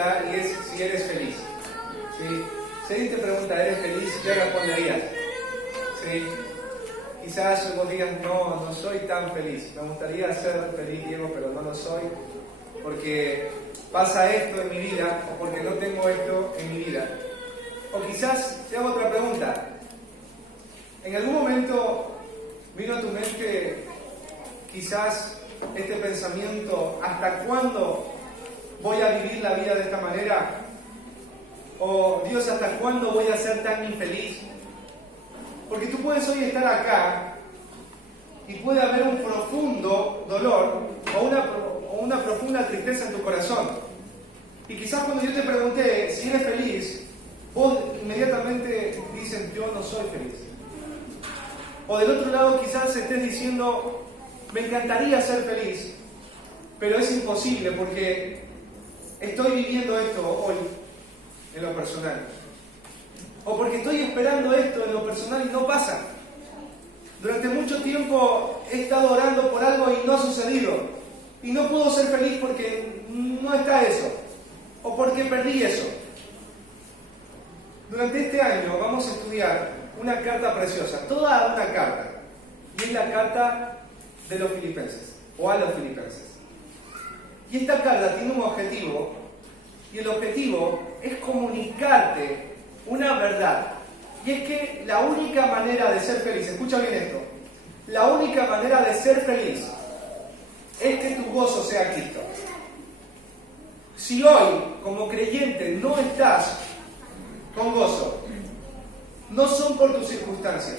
pregunta y es si eres feliz. ¿Sí? Si alguien te pregunta, ¿eres feliz? ¿Qué responderías? ¿Sí? Quizás vos digas, no soy tan feliz. Me gustaría ser feliz, Diego, pero no lo soy. Porque pasa esto en mi vida, o porque no tengo esto en mi vida. O quizás te hago otra pregunta. ¿En algún momento vino a tu mente quizás este pensamiento, ¿hasta cuándo voy a vivir la vida de esta manera? O Dios, ¿hasta cuándo voy a ser tan infeliz? Porque tú puedes hoy estar acá y puede haber un profundo dolor o una profunda tristeza en tu corazón. Y quizás cuando yo te pregunté si eres feliz, vos inmediatamente dices, yo no soy feliz. O del otro lado quizás estés diciendo, me encantaría ser feliz, pero es imposible porque estoy viviendo esto hoy en lo personal. O porque estoy esperando esto en lo personal y no pasa. Durante mucho tiempo he estado orando por algo y no ha sucedido. Y no puedo ser feliz porque no está eso. O porque perdí eso. Durante este año vamos a estudiar una carta preciosa, toda una carta. Y es la carta de los filipenses, o a los filipenses. Y esta carta tiene un objetivo, y el objetivo es comunicarte una verdad. Y es que la única manera de ser feliz, escucha bien esto, la única manera de ser feliz es que tu gozo sea Cristo. Si hoy, como creyente, no estás con gozo, no son por tus circunstancias,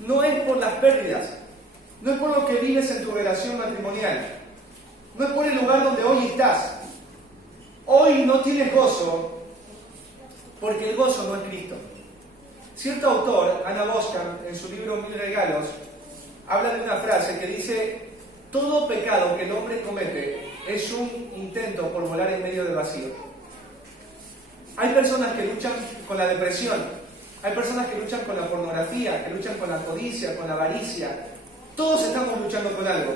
no es por las pérdidas, no es por lo que vives en tu relación matrimonial, no es por el lugar donde hoy estás. Hoy no tienes gozo porque el gozo no es Cristo. Cierto autor, Anna Boscan, en su libro 1000 regalos, habla de una frase que dice: todo pecado que el hombre comete es un intento por volar en medio del vacío. Hay personas que luchan con la depresión, hay personas que luchan con la pornografía, que luchan con la codicia, con la avaricia. Todos estamos luchando con algo.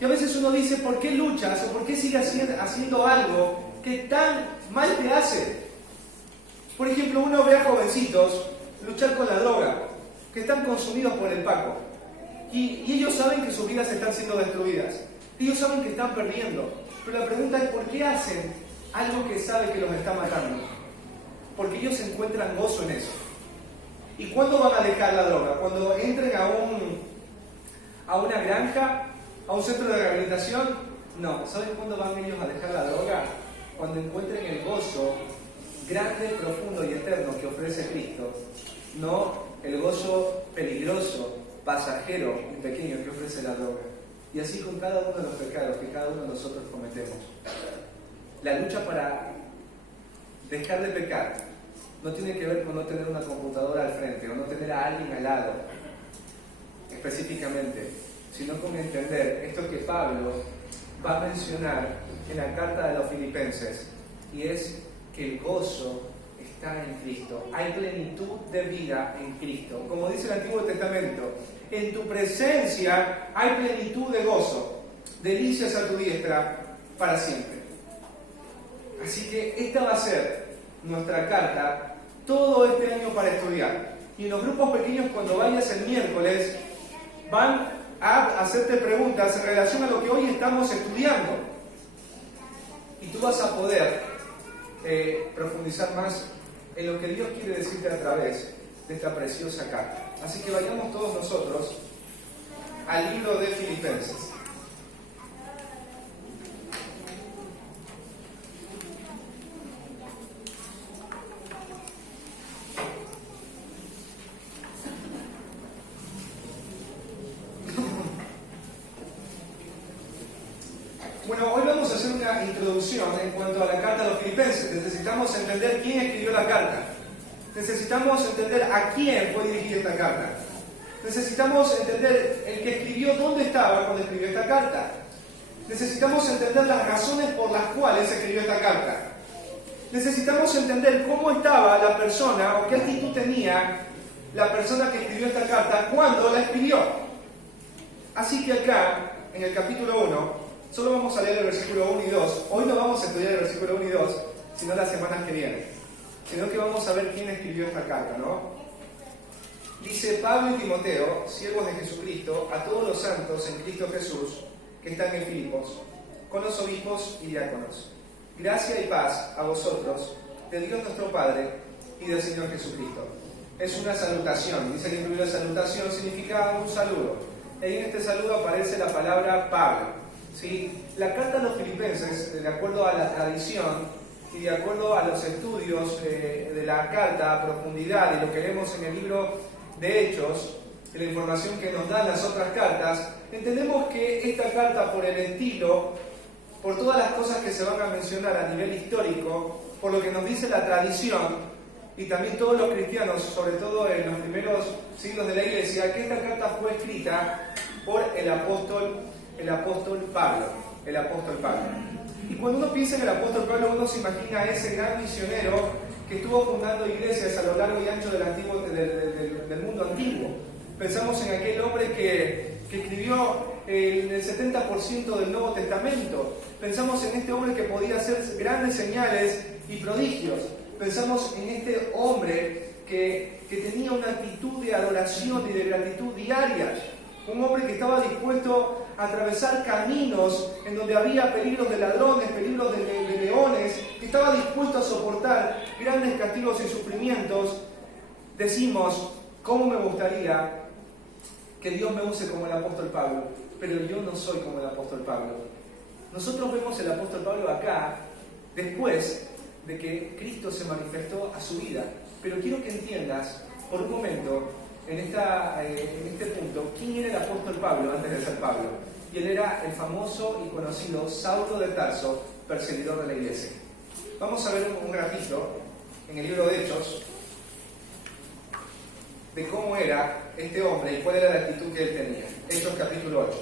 Y a veces uno dice, ¿por qué luchas o por qué sigues haciendo algo que tan mal te hace? Por ejemplo, uno ve a jovencitos luchar con la droga, que están consumidos por el Paco. Y ellos saben que sus vidas están siendo destruidas. Ellos saben que están perdiendo. Pero la pregunta es, ¿por qué hacen algo que sabe que los está matando? Porque ellos encuentran gozo en eso. ¿Y cuándo van a dejar la droga? Cuando entren a una granja, a un centro de rehabilitación. No, ¿saben cuándo van ellos a dejar la droga? Cuando encuentren el gozo grande, profundo y eterno que ofrece Cristo, no el gozo peligroso, pasajero y pequeño que ofrece la droga. Y así con cada uno de los pecados que cada uno de nosotros cometemos. La lucha para dejar de pecar no tiene que ver con no tener una computadora al frente o no tener a alguien al lado específicamente, sino con entender esto que Pablo va a mencionar en la carta de los filipenses, y es que el gozo está en Cristo. Hay plenitud de vida en Cristo. Como dice el Antiguo Testamento, en tu presencia hay plenitud de gozo, delicias a tu diestra para siempre. Así que esta va a ser nuestra carta todo este año para estudiar. Y en los grupos pequeños, cuando vayas el miércoles, van a hacerte preguntas en relación a lo que hoy estamos estudiando. Y tú vas a poder profundizar más en lo que Dios quiere decirte a través de esta preciosa carta. Así que vayamos todos nosotros al libro de Filipenses. Bueno, hoy vamos a hacer una introducción en cuanto a la carta a los filipenses. Necesitamos entender quién escribió la carta. Necesitamos entender a quién fue dirigida esta carta. Necesitamos entender el que escribió dónde estaba cuando escribió esta carta. Necesitamos entender las razones por las cuales escribió esta carta. Necesitamos entender cómo estaba la persona o qué actitud tenía la persona que escribió esta carta cuando la escribió. Así que acá, en el capítulo 1, Solo vamos a leer el versículo 1 y 2. Hoy no vamos a estudiar el versículo 1 y 2, sino las semanas que vienen. Sino que vamos a ver quién escribió esta carta, ¿no? Dice: Pablo y Timoteo, siervos de Jesucristo, a todos los santos en Cristo Jesús, que están en Filipos, con los obispos y diáconos. Gracia y paz a vosotros, de Dios nuestro Padre y del Señor Jesucristo. Es una salutación. Dice que incluir la salutación significa un saludo. Y en este saludo aparece la palabra Pablo, ¿sí? La carta a los filipenses, de acuerdo a la tradición y de acuerdo a los estudios de la carta a profundidad y lo que leemos en el libro de Hechos, de la información que nos dan las otras cartas, entendemos que esta carta, por el estilo, por todas las cosas que se van a mencionar a nivel histórico, por lo que nos dice la tradición, y también todos los cristianos, sobre todo en los primeros siglos de la Iglesia, que esta carta fue escrita por el apóstol Pablo. El apóstol Pablo. Y cuando uno piensa en el apóstol Pablo, uno se imagina a ese gran misionero que estuvo fundando iglesias a lo largo y ancho del mundo antiguo. Pensamos en aquel hombre que escribió el 70% del Nuevo Testamento. Pensamos en este hombre que podía hacer grandes señales y prodigios. Pensamos en este hombre que tenía una actitud de adoración y de gratitud diaria. Un hombre que estaba dispuesto a atravesar caminos en donde había peligros de ladrones, peligros de leones, que estaba dispuesto a soportar grandes castigos y sufrimientos. Decimos: ¿cómo me gustaría que Dios me use como el apóstol Pablo? Pero yo no soy como el apóstol Pablo. Nosotros vemos el apóstol Pablo acá después de que Cristo se manifestó a su vida. Pero quiero que entiendas por un momento, en este punto, quién era el apóstol Pablo antes de ser Pablo. Y él era el famoso y conocido Saulo de Tarso, perseguidor de la iglesia. Vamos a ver un grafito en el libro de Hechos de cómo era este hombre y cuál era la actitud que él tenía. Hechos capítulo 8.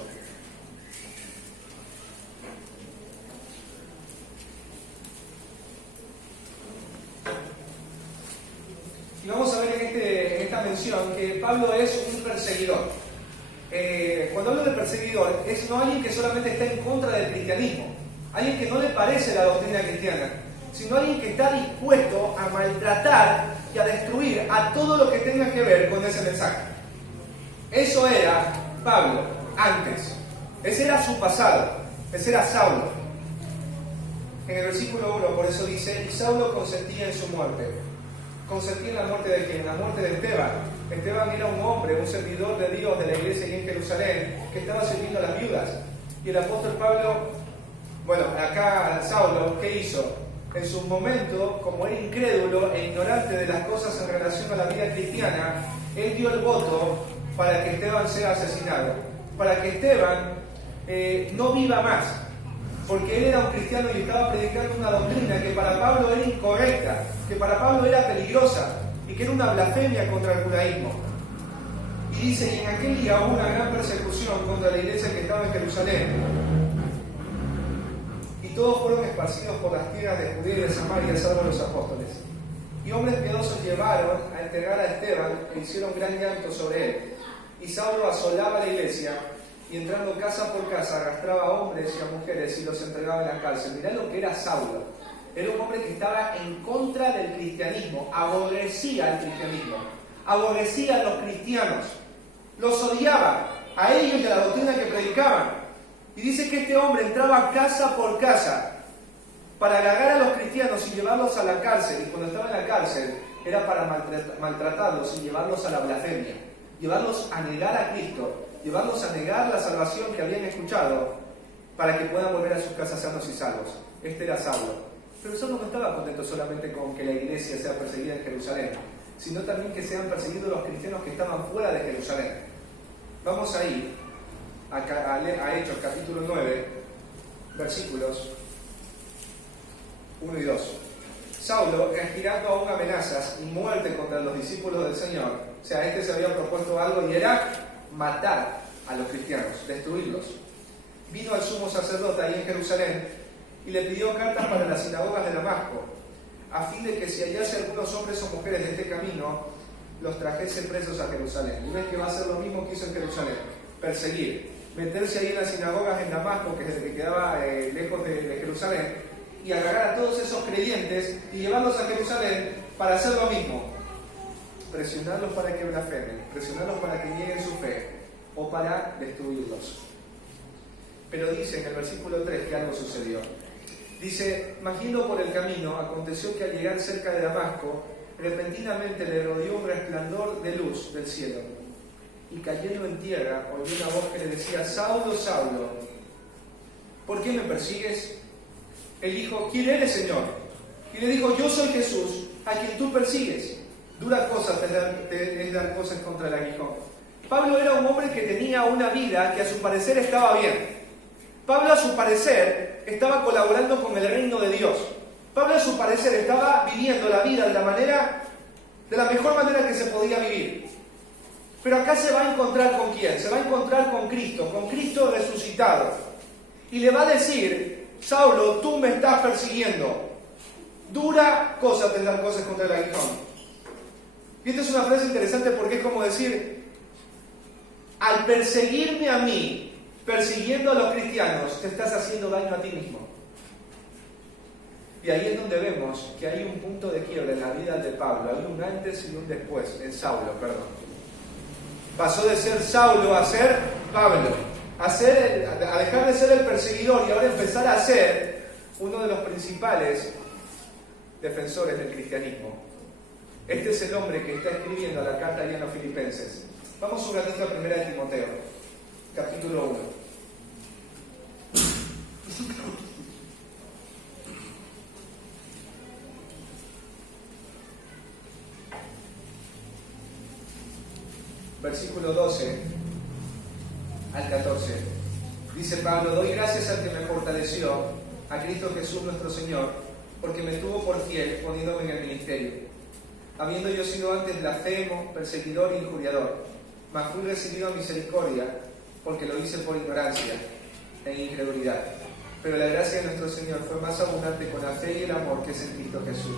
Y vamos a ver en esta mención que Pablo es un perseguidor. Cuando hablo de perseguidor, es no alguien que solamente está en contra del cristianismo, alguien que no le parece la doctrina cristiana, sino alguien que está dispuesto a maltratar y a destruir a todo lo que tenga que ver con ese mensaje. Eso era Pablo antes. Ese era su pasado. Ese era Saulo. En el versículo 1, por eso dice: y Saulo consentía en su muerte. ¿Consentía en la muerte de quién? En la muerte de Esteban. Esteban era un hombre, un servidor de Dios de la iglesia en Jerusalén, que estaba sirviendo a las viudas. Y el apóstol Pablo, acá Saulo, ¿qué hizo? En su momento, como era incrédulo e ignorante de las cosas en relación a la vida cristiana, él dio el voto para que Esteban sea asesinado, para que Esteban no viva más, porque él era un cristiano y estaba predicando una doctrina que para Pablo era incorrecta, que para Pablo era peligrosa y que era una blasfemia contra el judaísmo. Y dice: y en aquel día hubo una gran persecución contra la iglesia que estaba en Jerusalén, y todos fueron esparcidos por las tierras de Judea y de Samaria, salvo los apóstoles. Y hombres piadosos llevaron a entregar a Esteban e hicieron gran llanto sobre él. Y Saulo asolaba la iglesia, y entrando casa por casa arrastraba a hombres y a mujeres y los entregaba en la cárcel. Mirá lo que era Saulo. Era un hombre que estaba en contra del cristianismo, aborrecía el cristianismo, aborrecía a los cristianos, los odiaba a ellos y a la doctrina que predicaban. Y dice que este hombre entraba casa por casa para agarrar a los cristianos y llevarlos a la cárcel. Y cuando estaba en la cárcel era para maltratarlos y llevarlos a la blasfemia, llevarlos a negar a Cristo, llevarlos a negar la salvación que habían escuchado, para que puedan volver a sus casas sanos y salvos. Este era Saulo. Pero Saulo no estaba contento solamente con que la iglesia sea perseguida en Jerusalén, sino también que sean perseguidos los cristianos que estaban fuera de Jerusalén. Vamos ahí a Hechos capítulo 9, versículos 1 y 2. Saulo, respirando aún amenazas y muerte contra los discípulos del Señor, o sea, este se había propuesto algo y era matar a los cristianos, destruirlos. Vino al sumo sacerdote ahí en Jerusalén y le pidió cartas para las sinagogas de Damasco, a fin de que si hallase algunos hombres o mujeres de este camino, los trajese presos a Jerusalén. Y ves que va a ser lo mismo que hizo en Jerusalén: perseguir, meterse ahí en las sinagogas en Damasco, que quedaba lejos de Jerusalén, y agarrar a todos esos creyentes y llevarlos a Jerusalén para hacer lo mismo. Presionarlos para que blasfemen, presionarlos para que nieguen su fe o para destruirlos. Pero dice en el versículo 3 que algo sucedió. Dice: mas yendo por el camino, aconteció que al llegar cerca de Damasco, repentinamente le rodeó un resplandor de luz del cielo. Y cayendo en tierra, oyó una voz que le decía: Saulo, Saulo, ¿por qué me persigues? Él dijo: ¿quién eres, Señor? Y le dijo: yo soy Jesús, a quien tú persigues. Dura cosa es dar cosas contra el aguijón. Pablo era un hombre que tenía una vida que a su parecer estaba bien. Pablo a su parecer estaba colaborando con el reino de Dios. Pablo a su parecer estaba viviendo la vida de la mejor manera que se podía vivir. Pero acá se va a encontrar ¿con quién? Se va a encontrar con Cristo resucitado. Y le va a decir: Saulo, tú me estás persiguiendo. Dura cosa es dar cosas contra el aguijón. Y esta es una frase interesante porque es como decir: al perseguirme a mí, persiguiendo a los cristianos, te estás haciendo daño a ti mismo. Y ahí es donde vemos que hay un punto de quiebra en la vida de Pablo. Hay un antes y un después, en Saulo, perdón. Pasó de ser Saulo a ser Pablo, a dejar de ser el perseguidor y ahora empezar a ser uno de los principales defensores del cristianismo. Este es el hombre que está escribiendo la carta a los Filipenses. Vamos un ratito a 1 de Timoteo, capítulo 1. Versículo 12 al 14. Dice Pablo: doy gracias al que me fortaleció, a Cristo Jesús nuestro Señor, porque me tuvo por fiel poniéndome en el ministerio. Habiendo yo sido antes blasfemo, perseguidor e injuriador, mas fui recibido a misericordia, porque lo hice por ignorancia e incredulidad. Pero la gracia de nuestro Señor fue más abundante con la fe y el amor que es en Cristo Jesús.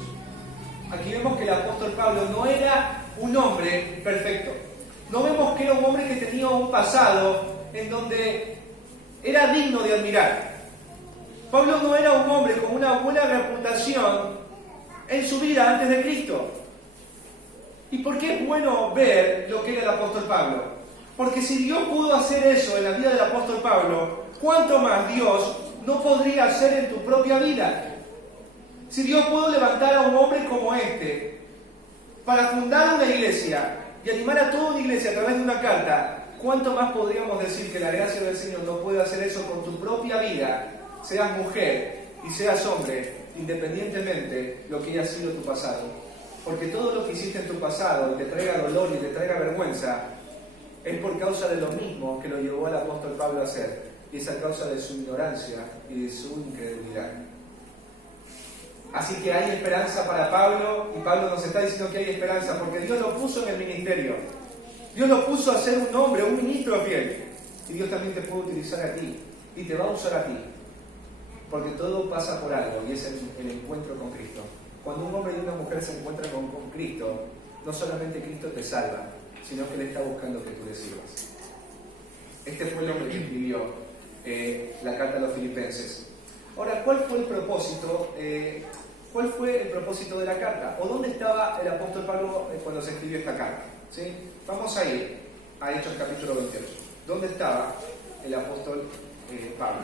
Aquí vemos que el apóstol Pablo no era un hombre perfecto. No vemos que era un hombre que tenía un pasado en donde era digno de admirar. Pablo no era un hombre con una buena reputación en su vida antes de Cristo. ¿Y por qué es bueno ver lo que era el apóstol Pablo? Porque si Dios pudo hacer eso en la vida del apóstol Pablo, ¿cuánto más Dios no podría hacer en tu propia vida? Si Dios pudo levantar a un hombre como este para fundar una iglesia y animar a toda una iglesia a través de una carta, ¿cuánto más podríamos decir que la gracia del Señor no puede hacer eso con tu propia vida, seas mujer y seas hombre, independientemente de lo que haya sido tu pasado? Porque todo lo que hiciste en tu pasado y te traiga dolor y te traiga vergüenza es por causa de lo mismo que lo llevó al apóstol Pablo a hacer, y es a causa de su ignorancia y de su incredulidad. Así que hay esperanza para Pablo, y Pablo nos está diciendo que hay esperanza porque Dios lo puso en el ministerio. Dios lo puso a ser un hombre, un ministro fiel. Y Dios también te puede utilizar a ti, y te va a usar a ti. Porque todo pasa por algo, y es el encuentro con Cristo. Cuando un hombre y una mujer se encuentran con Cristo, no solamente Cristo te salva, sino que Él está buscando que tú le sirvas. Este fue el hombre que escribió la carta a los Filipenses. Ahora, ¿cuál fue el propósito? ¿Cuál fue el propósito de la carta? ¿O dónde estaba el apóstol Pablo cuando se escribió esta carta? ¿Sí? Vamos a ir a Hechos capítulo 28. ¿Dónde estaba el apóstol Pablo?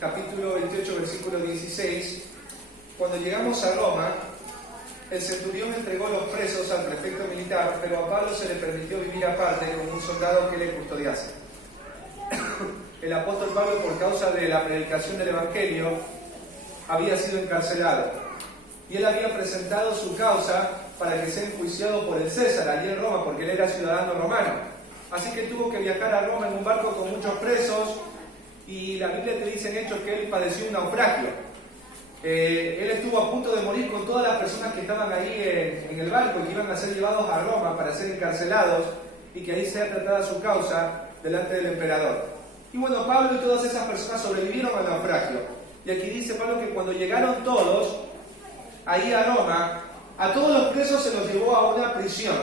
Capítulo 28, versículo 16. Cuando llegamos a Roma, el centurión entregó los presos al prefecto militar, pero a Pablo se le permitió vivir aparte con un soldado que le custodiase. El apóstol Pablo, por causa de la predicación del Evangelio, había sido encarcelado, y él había presentado su causa para que sea enjuiciado por el César allí en Roma, porque él era ciudadano romano. Así que tuvo que viajar a Roma en un barco con muchos presos, y la Biblia te dice en Hechos que él padeció un naufragio. Él estuvo a punto de morir con todas las personas que estaban ahí en el barco y que iban a ser llevados a Roma para ser encarcelados, y que ahí sea tratada su causa delante del emperador. Y bueno, Pablo y todas esas personas sobrevivieron al naufragio. Y aquí dice Pablo que cuando llegaron todos, ahí a Roma, a todos los presos se los llevó a una prisión.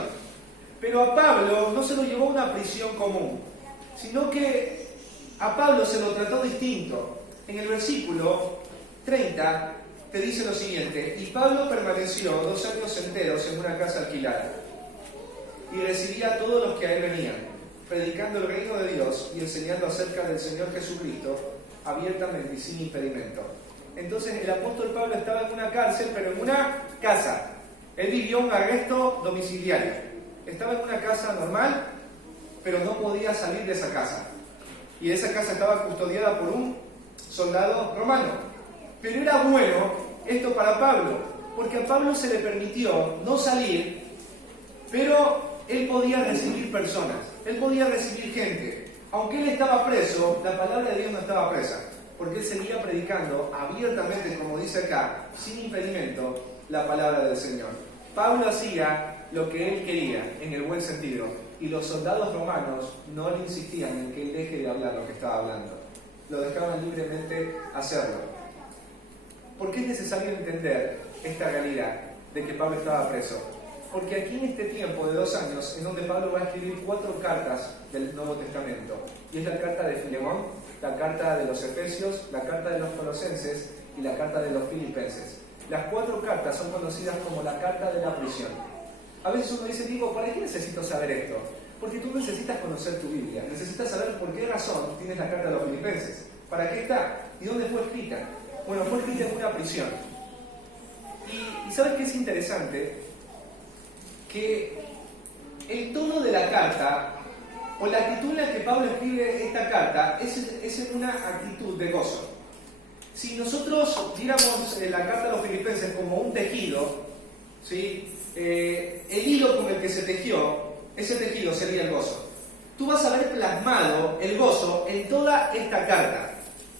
Pero a Pablo no se lo llevó a una prisión común, sino que a Pablo se lo trató distinto. En el versículo 30 te dice lo siguiente: y Pablo permaneció 2 años enteros en una casa alquilada, y recibía a todos los que a él venían, predicando el reino de Dios y enseñando acerca del Señor Jesucristo abiertamente y sin impedimento. Entonces el apóstol Pablo estaba en una cárcel, pero en una casa. Él vivió un arresto domiciliario. Estaba en una casa normal, pero no podía salir de esa casa. Y esa casa estaba custodiada por un soldado romano. Pero era bueno esto para Pablo, porque a Pablo se le permitió no salir, pero él podía recibir personas, él podía recibir gente. Aunque él estaba preso, la palabra de Dios no estaba presa, porque él seguía predicando abiertamente, como dice acá, sin impedimento, la palabra del Señor. Pablo hacía lo que él quería, en el buen sentido, y los soldados romanos no le insistían en que él deje de hablar lo que estaba hablando. Lo dejaban libremente hacerlo. ¿Por qué es necesario entender esta realidad de que Pablo estaba preso? Porque aquí en este tiempo de 2 años, en donde Pablo va a escribir 4 cartas del Nuevo Testamento, y es la carta de Filemón, la carta de los Efesios, la carta de los Colosenses y la carta de los Filipenses. Las 4 cartas son conocidas como la carta de la prisión. A veces uno dice: digo, ¿para qué necesito saber esto? Porque tú necesitas conocer tu Biblia, necesitas saber por qué razón tienes la carta de los Filipenses, para qué está y dónde fue escrita. Bueno, fue escrita en una prisión. Y ¿sabes qué es interesante? Que el tono de la carta, o la actitud en la que Pablo escribe esta carta, es en una actitud de gozo. Si nosotros viéramos la carta de los Filipenses como un tejido, ¿sí? El hilo con el que se tejió, ese tejido sería el gozo. Tú vas a ver plasmado el gozo en toda esta carta.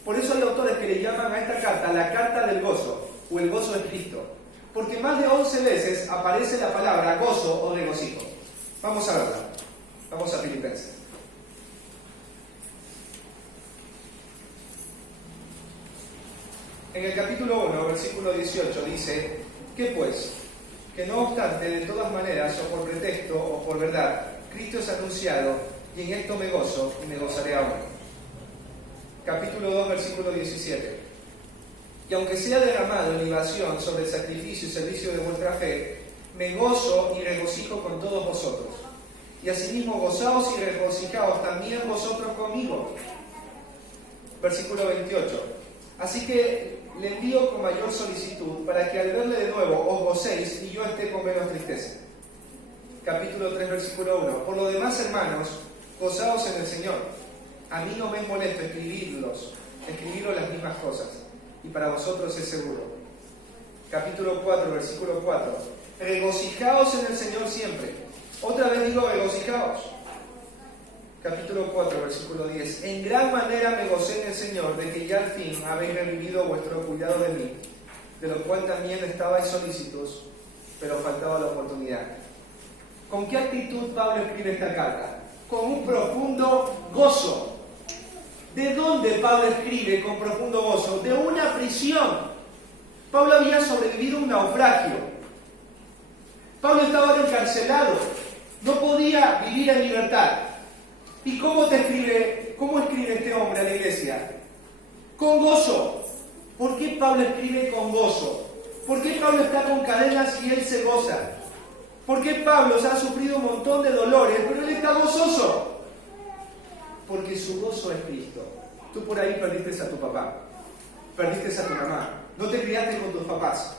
Por eso hay autores que le llaman a esta carta la carta del gozo, o el gozo de Cristo. Porque más de 11 veces aparece la palabra gozo o regocijo. Vamos a verla. Vamos a Filipenses. En el capítulo 1, versículo 18, dice: ¿qué pues? Que no obstante, de todas maneras, o por pretexto o por verdad, Cristo es anunciado, y en esto me gozo y me gozaré aún. Capítulo 2, versículo 17. Y aunque sea derramado en libación sobre el sacrificio y servicio de vuestra fe, me gozo y regocijo con todos vosotros. Y asimismo gozaos y regocijaos también vosotros conmigo. Versículo 28. Así que le envío con mayor solicitud, para que al verle de nuevo os gocéis y yo esté con menos tristeza. Capítulo 3, versículo 1. Por lo demás, hermanos, gozaos en el Señor. A mí no me es molesto escribiros las mismas cosas, y para vosotros es seguro. Capítulo 4, versículo 4. Regocijaos en el Señor siempre. Otra vez digo, regocijaos. Capítulo 4, versículo 10. En gran manera me gocé en el Señor de que ya al fin habéis revivido vuestro cuidado de mí, de lo cual también estabais solícitos, pero faltaba la oportunidad. ¿Con qué actitud Pablo escribe esta carta? Con un profundo gozo. ¿De dónde Pablo escribe con profundo gozo? De una prisión. Pablo había sobrevivido a un naufragio. Pablo estaba encarcelado. No podía vivir en libertad. ¿Y cómo escribe este hombre a la iglesia? Con gozo. ¿Por qué Pablo escribe con gozo? ¿Por qué Pablo está con cadenas y él se goza? ¿Por qué Pablo ha sufrido un montón de dolores, pero él está gozoso? Porque su gozo es Cristo. Tú por ahí perdiste a tu papá, perdiste a tu mamá, no te criaste con tus papás.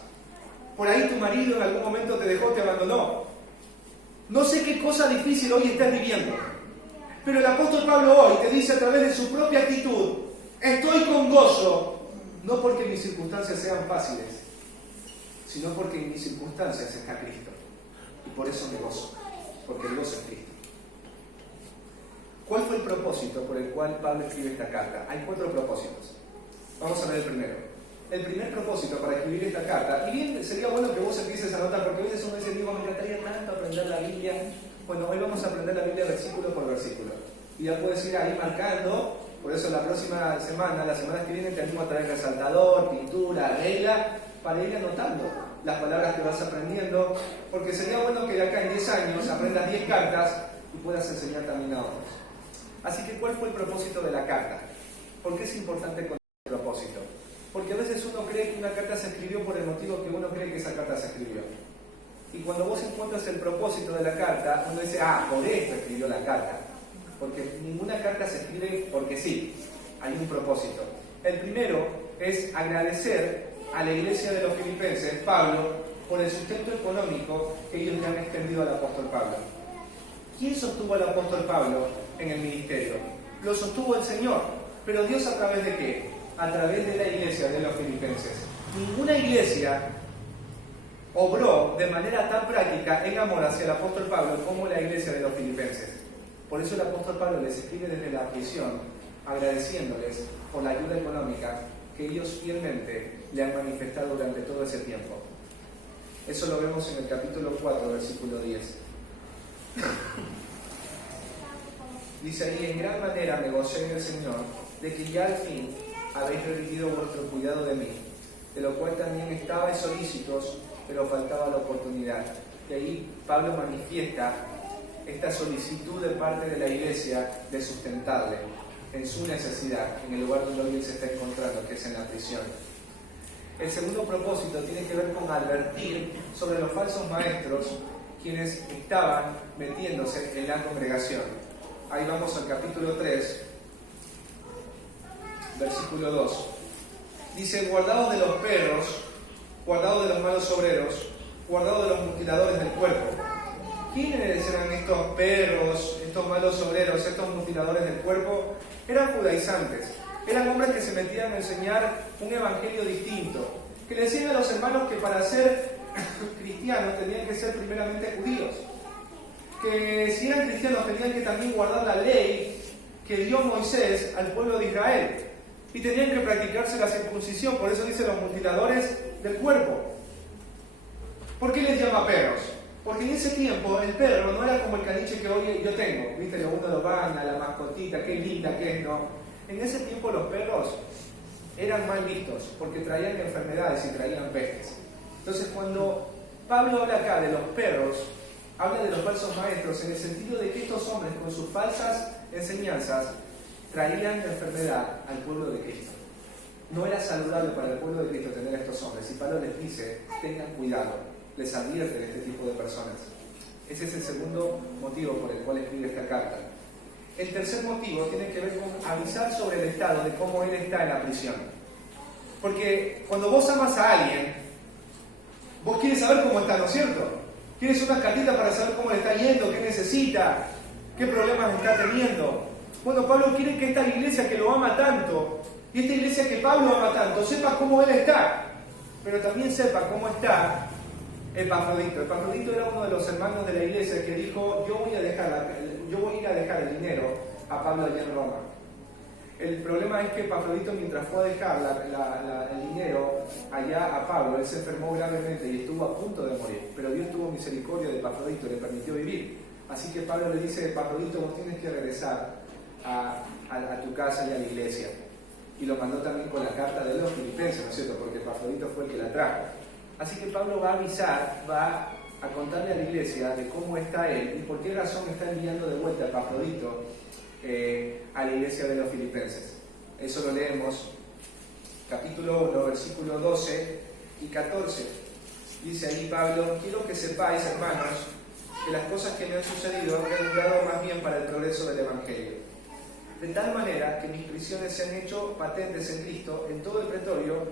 Por ahí tu marido en algún momento te dejó, te abandonó. No sé qué cosa difícil hoy estás viviendo, pero el apóstol Pablo hoy te dice a través de su propia actitud: estoy con gozo, no porque mis circunstancias sean fáciles, sino porque en mis circunstancias está Cristo. Y por eso me gozo, porque el gozo es Cristo. ¿Cuál fue el propósito por el cual Pablo escribe esta carta? Hay 4 propósitos. Vamos a ver el primero. El primer propósito para escribir esta carta, y bien sería bueno que vos empieces a anotar, porque a veces uno dice: digo, me encantaría tanto aprender la Biblia. Bueno, hoy vamos a aprender la Biblia versículo por versículo. Y ya puedes ir ahí marcando. Por eso la próxima semana, las semanas que vienen, te animo a traer resaltador, pintura, regla, para ir anotando las palabras que vas aprendiendo, porque sería bueno que de acá en 10 años aprendas 10 cartas y puedas enseñar también a otros. Así que, ¿cuál fue el propósito de la carta? ¿Por qué es importante conocer el propósito? Porque a veces uno cree que una carta se escribió por el motivo que uno cree que esa carta se escribió. Y cuando vos encuentras el propósito de la carta, uno dice, por esto escribió la carta. Porque ninguna carta se escribe porque sí, hay un propósito. El primero es agradecer a la iglesia de los filipenses, Pablo, por el sustento económico que ellos le han extendido al apóstol Pablo. ¿Quién sostuvo al apóstol Pablo en el ministerio? Lo sostuvo el Señor. ¿Pero Dios a través de qué? A través de la iglesia de los filipenses. Ninguna iglesia obró de manera tan práctica en amor hacia el apóstol Pablo como la iglesia de los filipenses. Por eso el apóstol Pablo les escribe desde la prisión, agradeciéndoles por la ayuda económica que ellos fielmente le han manifestado durante todo ese tiempo. Eso lo vemos en el capítulo 4, versículo 10. Dice ahí, en gran manera me gocé en el Señor, de que ya al fin habéis revivido vuestro cuidado de mí, de lo cual también estabais solícitos, pero faltaba la oportunidad. Y ahí Pablo manifiesta esta solicitud de parte de la iglesia de sustentarle en su necesidad, en el lugar donde hoy él se está encontrando, que es en la prisión. El segundo propósito tiene que ver con advertir sobre los falsos maestros quienes estaban metiéndose en la congregación. Ahí vamos al capítulo 3, versículo 2. Dice, guardaos de los perros, guardaos de los malos obreros, guardaos de los mutiladores del cuerpo. ¿Quiénes eran estos perros, estos malos obreros, estos mutiladores del cuerpo? Eran judaizantes, eran hombres que se metían a enseñar un evangelio distinto, que le decían a los hermanos que para ser cristianos tenían que ser primeramente judíos, que si eran cristianos tenían que también guardar la ley que dio Moisés al pueblo de Israel, y tenían que practicarse la circuncisión. Por eso dice los mutiladores del cuerpo. ¿Por qué les llama perros? Porque en ese tiempo el perro no era como el caniche que hoy yo tengo, ¿viste? Uno lo van a la mascotita, qué linda que es, ¿no? En ese tiempo los perros eran mal vistos porque traían enfermedades y traían pestes. Entonces, cuando Pablo habla acá de los perros, habla de los falsos maestros en el sentido de que estos hombres con sus falsas enseñanzas traían enfermedad al pueblo de Cristo. No era saludable para el pueblo de Cristo tener a estos hombres, y Pablo les dice, tengan cuidado, les advierte de este tipo de personas. Ese es el segundo motivo por el cual escribe esta carta. El tercer motivo tiene que ver con avisar sobre el estado de cómo él está en la prisión. Porque cuando vos amas a alguien, vos quieres saber cómo está, ¿no es cierto? Quieres una cartita para saber cómo le está yendo, qué necesita, qué problemas está teniendo. Bueno, Pablo quiere que esta iglesia que lo ama tanto, y esta iglesia que Pablo ama tanto, sepa cómo él está, pero también sepa cómo está Epafrodito. Epafrodito era uno de los hermanos de la iglesia que dijo, yo voy a ir a dejar el dinero a Pablo allá en Roma. El problema es que Epafrodito, mientras fue a dejar el dinero allá a Pablo, él se enfermó gravemente y estuvo a punto de morir, pero Dios tuvo misericordia de Epafrodito, le permitió vivir. Así que Pablo le dice, Epafrodito, vos tienes que regresar a tu casa y a la iglesia. Y lo mandó también con la carta de los filipenses, ¿no es cierto? Porque Epafrodito fue el que la trajo. Así que Pablo va a avisar, va a contarle a la iglesia de cómo está él y por qué razón está enviando de vuelta a Epafrodito a la iglesia de los filipenses. Eso lo leemos, capítulo 1, versículos 12 y 14. Dice ahí Pablo, quiero que sepáis, hermanos, que las cosas que me han sucedido han redundado más bien para el progreso del Evangelio. De tal manera que mis prisiones se han hecho patentes en Cristo en todo el pretorio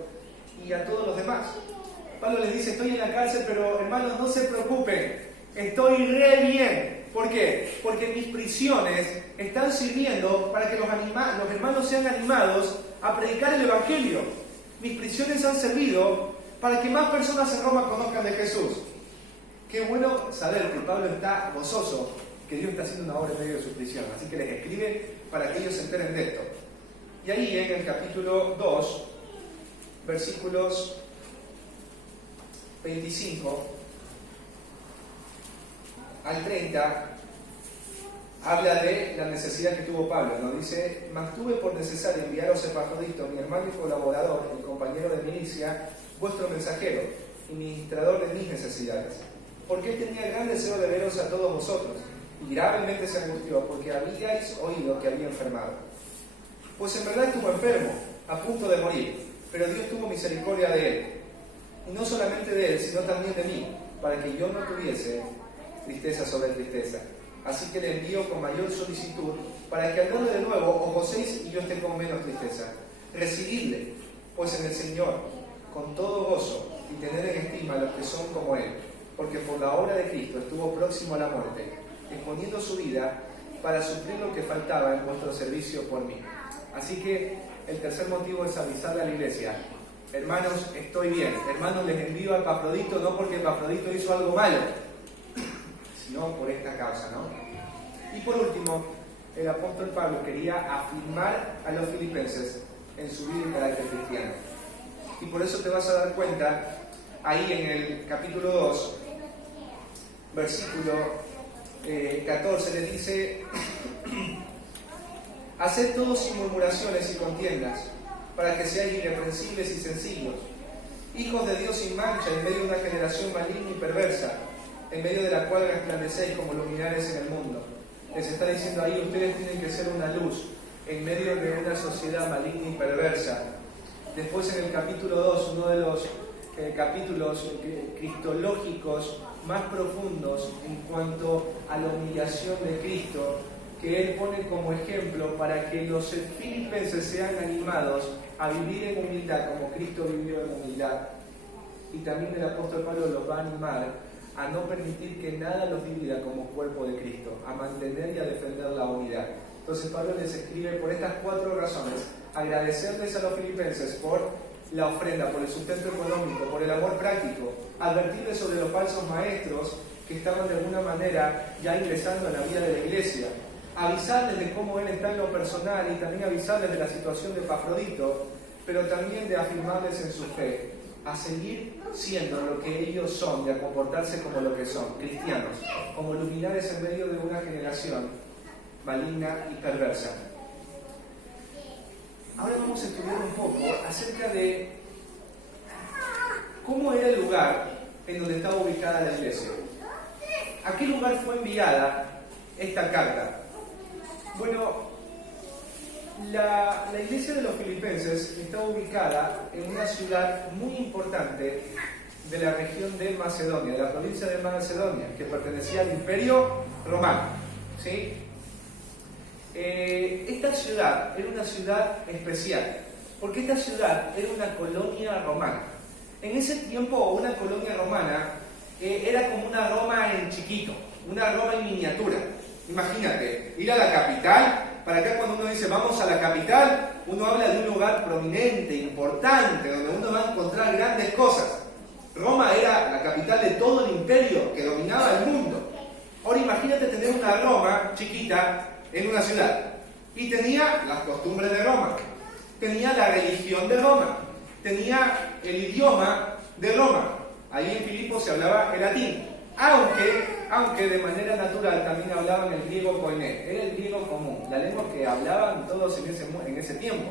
y a todos los demás. Pablo les dice, estoy en la cárcel, pero hermanos, no se preocupen, estoy re bien. ¿Por qué? Porque mis prisiones están sirviendo para que los hermanos sean animados a predicar el Evangelio. Mis prisiones han servido para que más personas en Roma conozcan de Jesús. Qué bueno saber que Pablo está gozoso, que Dios está haciendo una obra en medio de su prisión. Así que les escribe para que ellos se enteren de esto. Y ahí en el capítulo 2, versículos 25 al 30, habla de la necesidad que tuvo Pablo. Nos dice, mas tuve por necesario enviaros a Epafrodito, mi hermano y colaborador, el compañero de milicia, vuestro mensajero, y ministrador de mis necesidades, porque él tenía gran deseo de veros a todos vosotros, y gravemente se angustió porque habíais oído que había enfermado. Pues en verdad estuvo enfermo, a punto de morir, pero Dios tuvo misericordia de él, y no solamente de él, sino también de mí, para que yo no tuviese tristeza sobre tristeza. Así que le envío con mayor solicitud, para que al verle de nuevo os gocéis y yo esté con menos tristeza. Recibidle, pues en el Señor, con todo gozo, y tener en estima a los que son como él, porque por la obra de Cristo estuvo próximo a la muerte, exponiendo su vida para suplir lo que faltaba en vuestro servicio por mí. Así que el tercer motivo es avisarle a la iglesia: hermanos, estoy bien. Hermanos, les envío a Epafrodito no porque Epafrodito hizo algo malo, sino por esta causa, ¿no? Y por último, el apóstol Pablo quería afirmar a los filipenses en su vida y carácter cristiano. Y por eso te vas a dar cuenta, ahí en el capítulo 2, versículo 14, les dice: haced todos sin murmuraciones y contiendas, para que seáis irreprensibles y sencillos, hijos de Dios sin mancha, en medio de una generación maligna y perversa, en medio de la cual resplandecéis como luminares en el mundo. Les está diciendo ahí: ustedes tienen que ser una luz en medio de una sociedad maligna y perversa. Después, en el capítulo 2, uno de los capítulos cristológicos más profundos en cuanto a la humillación de Cristo, que él pone como ejemplo para que los filipenses sean animados a vivir en humildad como Cristo vivió en humildad. Y también el apóstol Pablo los va a animar a no permitir que nada los divida como cuerpo de Cristo, a mantener y a defender la unidad. Entonces Pablo les escribe por estas 4 razones: agradecerles a los filipenses por la ofrenda, por el sustento económico, por el amor práctico, advertirles sobre los falsos maestros que estaban de alguna manera ya ingresando en la vida de la iglesia, avisarles de cómo él está en lo personal y también avisarles de la situación de Epafrodito, pero también de afirmarles en su fe, a seguir siendo lo que ellos son, de a comportarse como lo que son, cristianos, como luminares en medio de una generación maligna y perversa. Ahora vamos a estudiar un poco acerca de cómo era el lugar en donde estaba ubicada la iglesia. ¿A qué lugar fue enviada esta carta? Bueno, la iglesia de los filipenses estaba ubicada en una ciudad muy importante de la región de Macedonia, de la provincia de Macedonia, que pertenecía al Imperio Romano, ¿sí? Esta ciudad era una ciudad especial, porque esta ciudad era una colonia romana. En ese tiempo, una colonia romana era como una Roma en chiquito, una Roma en miniatura. Imagínate, ir a la capital. Para acá, cuando uno dice vamos a la capital, uno habla de un lugar prominente, importante, donde uno va a encontrar grandes cosas. Roma era la capital de todo el imperio que dominaba el mundo. Ahora imagínate tener una Roma chiquita en una ciudad, y tenía las costumbres de Roma, tenía la religión de Roma, tenía el idioma de Roma. Ahí en Filipos se hablaba el latín, aunque de manera natural también hablaban el griego koiné, era el griego común, la lengua que hablaban todos en ese tiempo,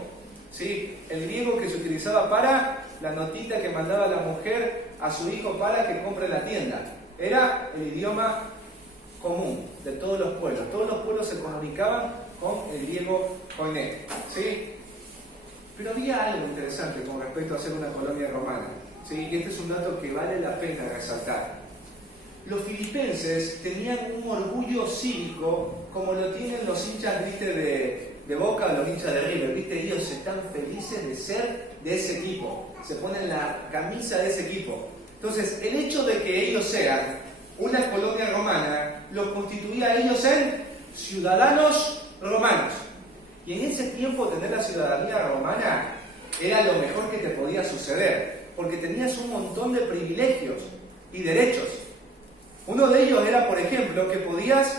¿sí? El griego que se utilizaba para la notita que mandaba la mujer a su hijo para que compre la tienda, era el idioma común de todos los pueblos se comunicaban con el griego koiné, ¿sí? Pero había algo interesante con respecto a ser una colonia romana, ¿sí? Y este es un dato que vale la pena resaltar. Los filipenses tenían un orgullo cívico como lo tienen los hinchas, ¿viste? de Boca o los hinchas de River, ¿viste? Ellos están felices de ser de ese equipo, se ponen la camisa de ese equipo. Entonces, el hecho de que ellos sean una colonia romana los constituía a ellos en ciudadanos romanos. Y en ese tiempo tener la ciudadanía romana era lo mejor que te podía suceder, porque tenías un montón de privilegios y derechos. Uno de ellos era, por ejemplo, que podías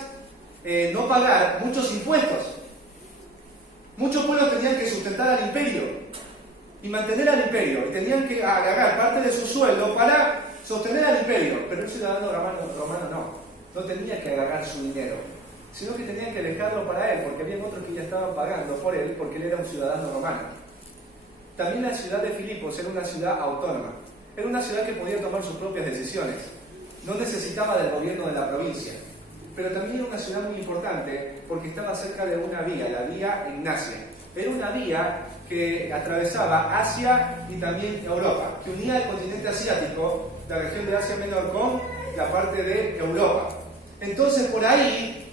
no pagar muchos impuestos. Muchos pueblos tenían que sustentar al imperio y mantener al imperio, y tenían que agarrar parte de su sueldo para sostener al imperio, pero el ciudadano romano no tenía que agarrar su dinero, sino que tenían que dejarlo para él, porque había otros que ya estaban pagando por él, porque él era un ciudadano romano. También la ciudad de Filipos era una ciudad autónoma. Era una ciudad que podía tomar sus propias decisiones. No necesitaba del gobierno de la provincia. Pero también era una ciudad muy importante porque estaba cerca de una vía, la vía Ignacia. Era una vía que atravesaba Asia y también Europa, que unía el continente asiático, la región de Asia Menor, con la parte de Europa. Entonces por ahí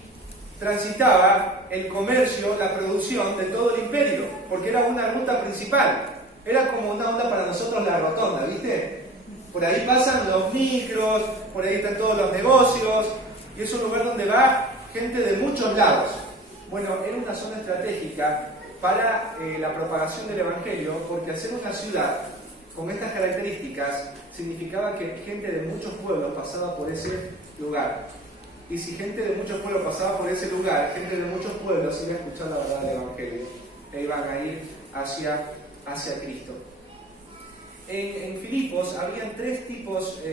transitaba el comercio, la producción de todo el imperio, porque era una ruta principal. Era como una onda para nosotros la rotonda, ¿viste? Por ahí pasan los micros, por ahí están todos los negocios, y es un lugar donde va gente de muchos lados. Bueno, era una zona estratégica para la propagación del Evangelio, porque hacer una ciudad con estas características significaba que gente de muchos pueblos pasaba por ese lugar. Y si gente de muchos pueblos pasaba por ese lugar, gente de muchos pueblos iba a escuchar la verdad del Evangelio e iban a ir hacia Cristo. En Filipos habían tres grupos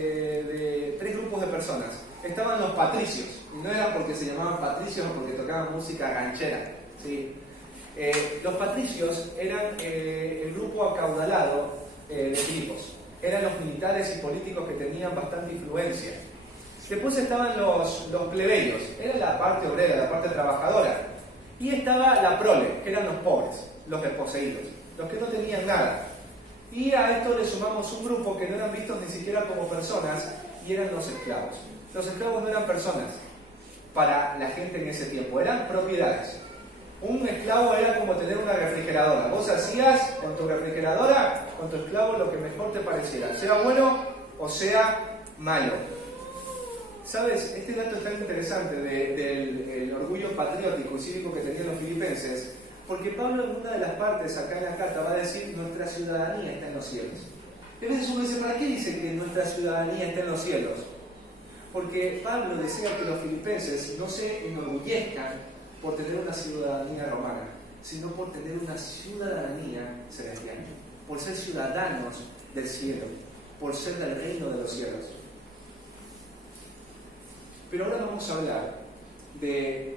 de personas. Estaban los patricios, y no era porque se llamaban patricios o porque tocaban música ranchera, ¿sí? Los patricios eran el grupo acaudalado de Filipos. Eran los militares y políticos que tenían bastante influencia. Después estaban los plebeyos, era la parte obrera, la parte trabajadora. Y estaba la prole, que eran los pobres, los desposeídos, los que no tenían nada. Y a esto le sumamos un grupo que no eran vistos ni siquiera como personas, y eran los esclavos. Los esclavos no eran personas para la gente en ese tiempo, eran propiedades. Un esclavo era como tener una refrigeradora. Vos hacías con tu refrigeradora, con tu esclavo, lo que mejor te pareciera, sea bueno o sea malo. ¿Sabes? Este dato es tan interesante del orgullo patriótico y cívico que tenían los filipenses, porque Pablo en una de las partes acá en la carta va a decir: nuestra ciudadanía está en los cielos. Y a veces uno dice: ¿para qué dice que nuestra ciudadanía está en los cielos? Porque Pablo desea que los filipenses no se enorgullezcan por tener una ciudadanía romana, sino por tener una ciudadanía celestial, por ser ciudadanos del cielo, por ser del reino de los cielos. Pero ahora vamos a hablar de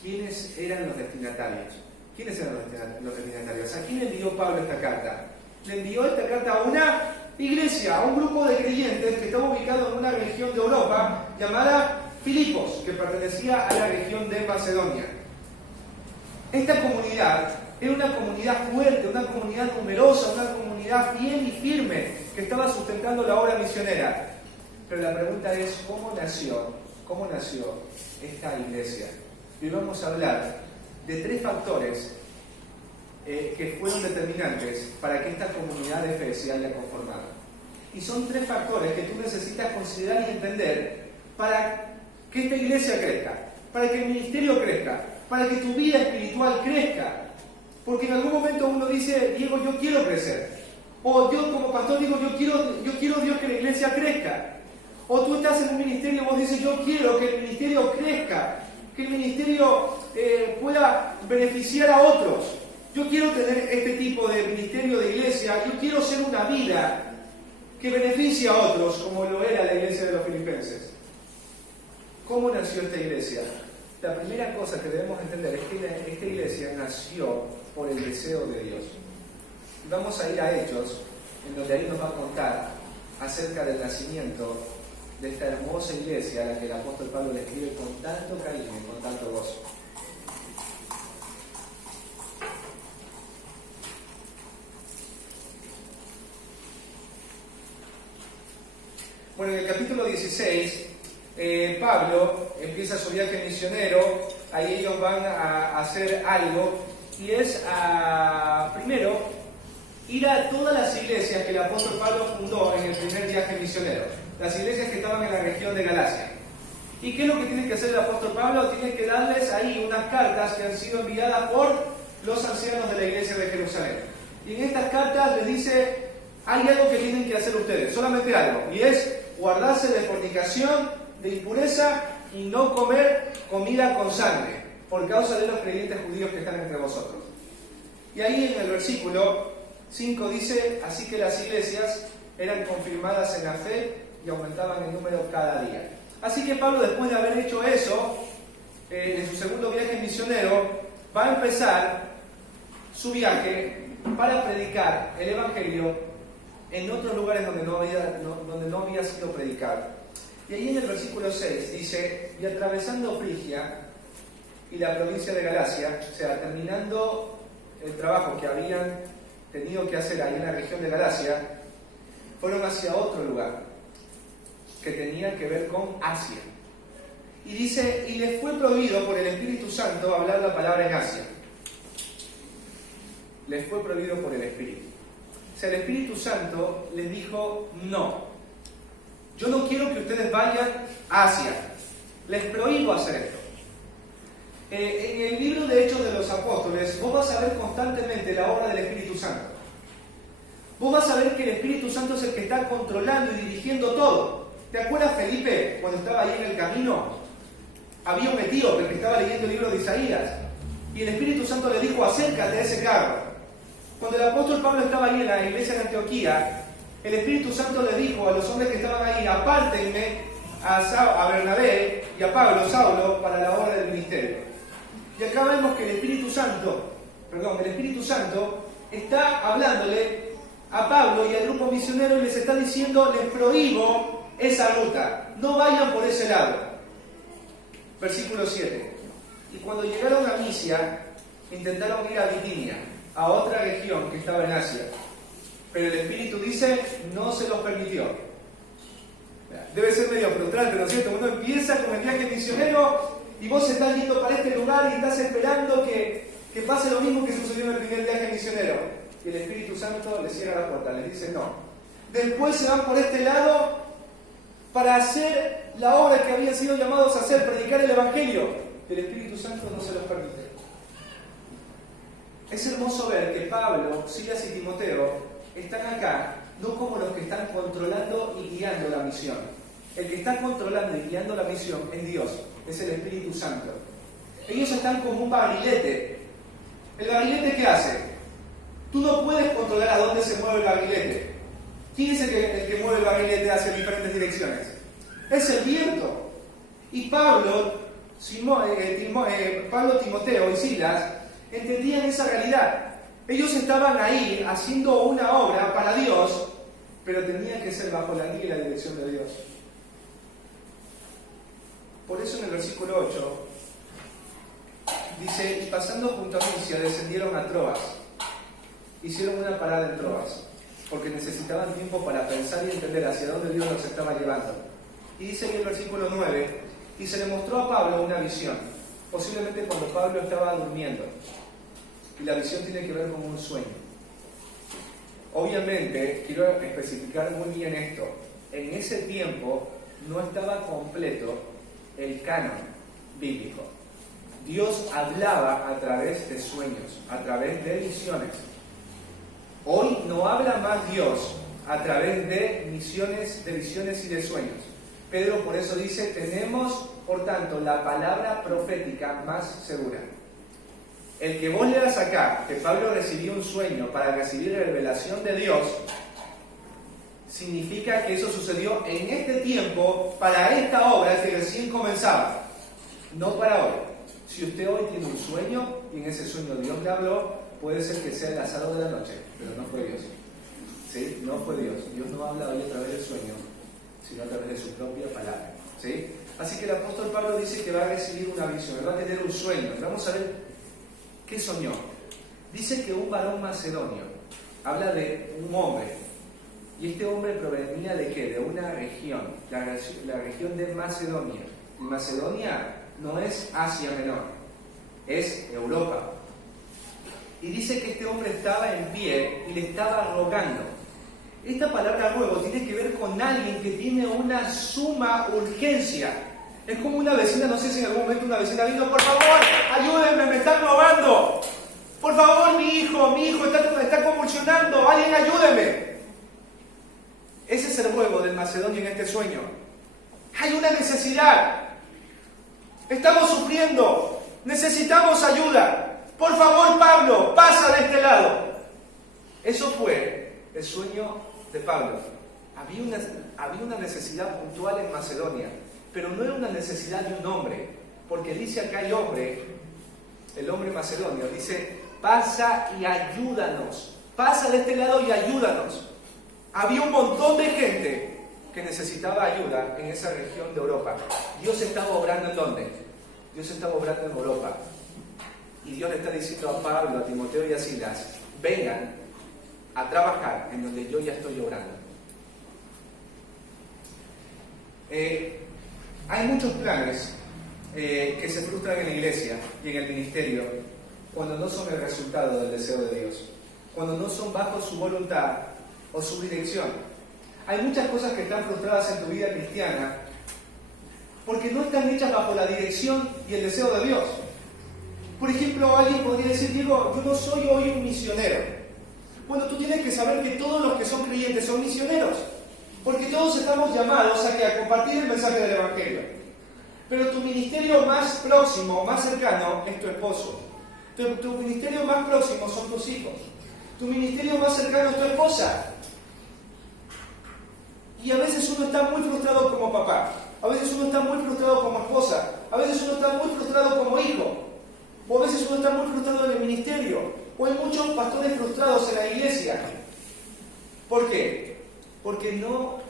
quiénes eran los destinatarios. ¿Quiénes eran los destinatarios? ¿A quién envió Pablo esta carta? Le envió esta carta a una iglesia, a un grupo de creyentes que estaba ubicado en una región de Europa llamada Filipos, que pertenecía a la región de Macedonia. Esta comunidad era una comunidad fuerte, una comunidad numerosa, una comunidad fiel y firme que estaba sustentando la obra misionera. Pero la pregunta es: ¿cómo nació esta iglesia? Y vamos a hablar de tres factores que fueron determinantes para que esta comunidad de fe se haya conformado. Y son tres factores que tú necesitas considerar y entender para que esta iglesia crezca, para que el ministerio crezca, para que tu vida espiritual crezca. Porque en algún momento uno dice: Diego, yo quiero crecer. O yo como pastor digo: yo quiero Dios que la iglesia crezca. O tú estás en un ministerio y vos dices: yo quiero que el ministerio crezca, que el ministerio pueda beneficiar a otros. Yo quiero tener este tipo de ministerio de iglesia, yo quiero ser una vida que beneficie a otros, como lo era la iglesia de los filipenses. ¿Cómo nació esta iglesia? La primera cosa que debemos entender es que esta iglesia nació por el deseo de Dios. Vamos a ir a Hechos, en donde ahí nos va a contar acerca del nacimiento de esta hermosa iglesia a la que el apóstol Pablo le escribe con tanto cariño y con tanto gozo. Bueno, en el capítulo 16, Pablo empieza su viaje misionero. Ahí ellos van a hacer algo, y es primero ir a todas las iglesias que el apóstol Pablo fundó en el primer viaje misionero, las iglesias que estaban en la región de Galacia. ¿Y qué es lo que tiene que hacer el apóstol Pablo? Tiene que darles ahí unas cartas que han sido enviadas por los ancianos de la iglesia de Jerusalén. Y en estas cartas les dice: hay algo que tienen que hacer ustedes, solamente algo, y es guardarse de fornicación, de impureza y no comer comida con sangre, por causa de los creyentes judíos que están entre vosotros. Y ahí en el versículo 5 dice: así que las iglesias eran confirmadas en la fe y aumentaban en número cada día. Así que Pablo, después de haber hecho eso, en su segundo viaje misionero, va a empezar su viaje para predicar el Evangelio en otros lugares donde no había sido predicado. Y ahí en el versículo 6 dice, y atravesando Frigia y la provincia de Galacia, o sea, terminando el trabajo que habían tenido que hacer ahí en la región de Galacia, fueron hacia otro lugar que tenía que ver con Asia. Y dice, y les fue prohibido por el Espíritu Santo hablar la palabra en Asia. Les fue prohibido por el Espíritu. O sea, el Espíritu Santo les dijo, no, yo no quiero que ustedes vayan a Asia. Les prohíbo hacer esto. En el libro de Hechos de los Apóstoles, vos vas a ver constantemente la obra del Espíritu Santo. Vos vas a ver que el Espíritu Santo es el que está controlando y dirigiendo todo. ¿Te acuerdas, Felipe, cuando estaba ahí en el camino? Había un etíope que estaba leyendo el libro de Isaías y el Espíritu Santo le dijo, acércate a ese carro. Cuando el apóstol Pablo estaba ahí en la iglesia de Antioquía, el Espíritu Santo le dijo a los hombres que estaban ahí, apártenme a Bernabé y a Pablo, Saulo, para la obra del ministerio. Y acá vemos que el Espíritu Santo está hablándole a Pablo y al grupo misionero y les está diciendo, les prohíbo esa ruta, no vayan por ese lado. Versículo 7. Y cuando llegaron a Misia, intentaron ir a Bitinia, a otra región que estaba en Asia. Pero el Espíritu dice, no se los permitió. Debe ser medio frustrante, ¿no es cierto? Uno empieza con el viaje misionero y vos estás yendo para este lugar y estás esperando que pase lo mismo que sucedió en el primer viaje misionero. Y el Espíritu Santo les cierra la puerta, les dice no. Después se van por este lado para hacer la obra que habían sido llamados a hacer, predicar el Evangelio. El Espíritu Santo no se los permite. Es hermoso ver que Pablo, Silas y Timoteo están acá, no como los que están controlando y guiando la misión. El que está controlando y guiando la misión es Dios, es el Espíritu Santo. Ellos están como un barrilete. ¿El barrilete qué hace? Tú no puedes controlar a dónde se mueve el barrilete. ¿Quién es el que mueve el barrilete hacia diferentes direcciones? Es el viento. Y Pablo, Timoteo y Silas entendían esa realidad. Ellos estaban ahí haciendo una obra para Dios, pero tenían que ser bajo la guía y la dirección de Dios. Por eso en el versículo 8 dice, y pasando junto a Misia descendieron a Troas. Hicieron una parada en Troas, porque necesitaban tiempo para pensar y entender hacia dónde Dios los estaba llevando. Y dice en el versículo 9, y se le mostró a Pablo una visión, posiblemente cuando Pablo estaba durmiendo. Y la visión tiene que ver con un sueño. Obviamente, quiero especificar muy bien esto. En ese tiempo no estaba completo el canon bíblico. Dios hablaba a través de sueños, a través de visiones. Hoy no habla más Dios a través de visiones y de sueños. Pedro por eso dice, tenemos, por tanto, la palabra profética más segura. El que vos leas acá, que Pablo recibió un sueño para recibir revelación de Dios, significa que eso sucedió en este tiempo, para esta obra que recién comenzaba, no para hoy. Si usted hoy tiene un sueño, y en ese sueño Dios le habló, puede ser que sea el azar de la noche, pero no fue Dios. ¿Sí? No fue Dios. Dios no habla hoy a través del sueño, sino a través de su propia palabra. ¿Sí? Así que el apóstol Pablo dice que va a recibir una visión, va a tener un sueño. Vamos a ver qué soñó. Dice que un varón macedonio, habla de un hombre, y este hombre provenía de ¿qué? De una región, la región de Macedonia. Y Macedonia no es Asia Menor, es Europa. Y dice que este hombre estaba en pie y le estaba rogando. Esta palabra ruego tiene que ver con alguien que tiene una suma urgencia. Es como una vecina, no sé si en algún momento una vecina vino, por favor, ayúdenme, me están robando. Por favor, mi hijo está convulsionando, alguien ayúdeme. Ese es el ruego del macedonio en este sueño. Hay una necesidad. Estamos sufriendo, necesitamos ayuda. Por favor, Pablo, pasa de este lado. Eso fue el sueño de Pablo. Había una necesidad puntual en Macedonia, pero no era una necesidad de un hombre, porque dice acá el hombre macedonio, dice, pasa y ayúdanos. Pasa de este lado y ayúdanos. Había un montón de gente que necesitaba ayuda en esa región de Europa. Dios estaba obrando ¿en dónde? Dios estaba obrando en Europa. Y Dios le está diciendo a Pablo, a Timoteo y a Silas, vengan a trabajar en donde yo ya estoy obrando. Hay muchos planes que se frustran en la iglesia y en el ministerio cuando no son el resultado del deseo de Dios, cuando no son bajo su voluntad o su dirección. Hay muchas cosas que están frustradas en tu vida cristiana porque no están hechas bajo la dirección y el deseo de Dios. Por ejemplo, alguien podría decir, Diego, yo no soy hoy un misionero. Bueno, tú tienes que saber que todos los que son creyentes son misioneros, porque todos estamos llamados a compartir el mensaje del Evangelio. Pero tu ministerio más próximo, más cercano, es tu esposo. Tu ministerio más próximo son tus hijos. Tu ministerio más cercano es tu esposa. Y a veces uno está muy frustrado como papá. A veces uno está muy frustrado como esposa. A veces uno está muy frustrado como hijo. O a veces uno está muy frustrado en el ministerio. O hay muchos pastores frustrados en la iglesia. ¿Por qué? Porque no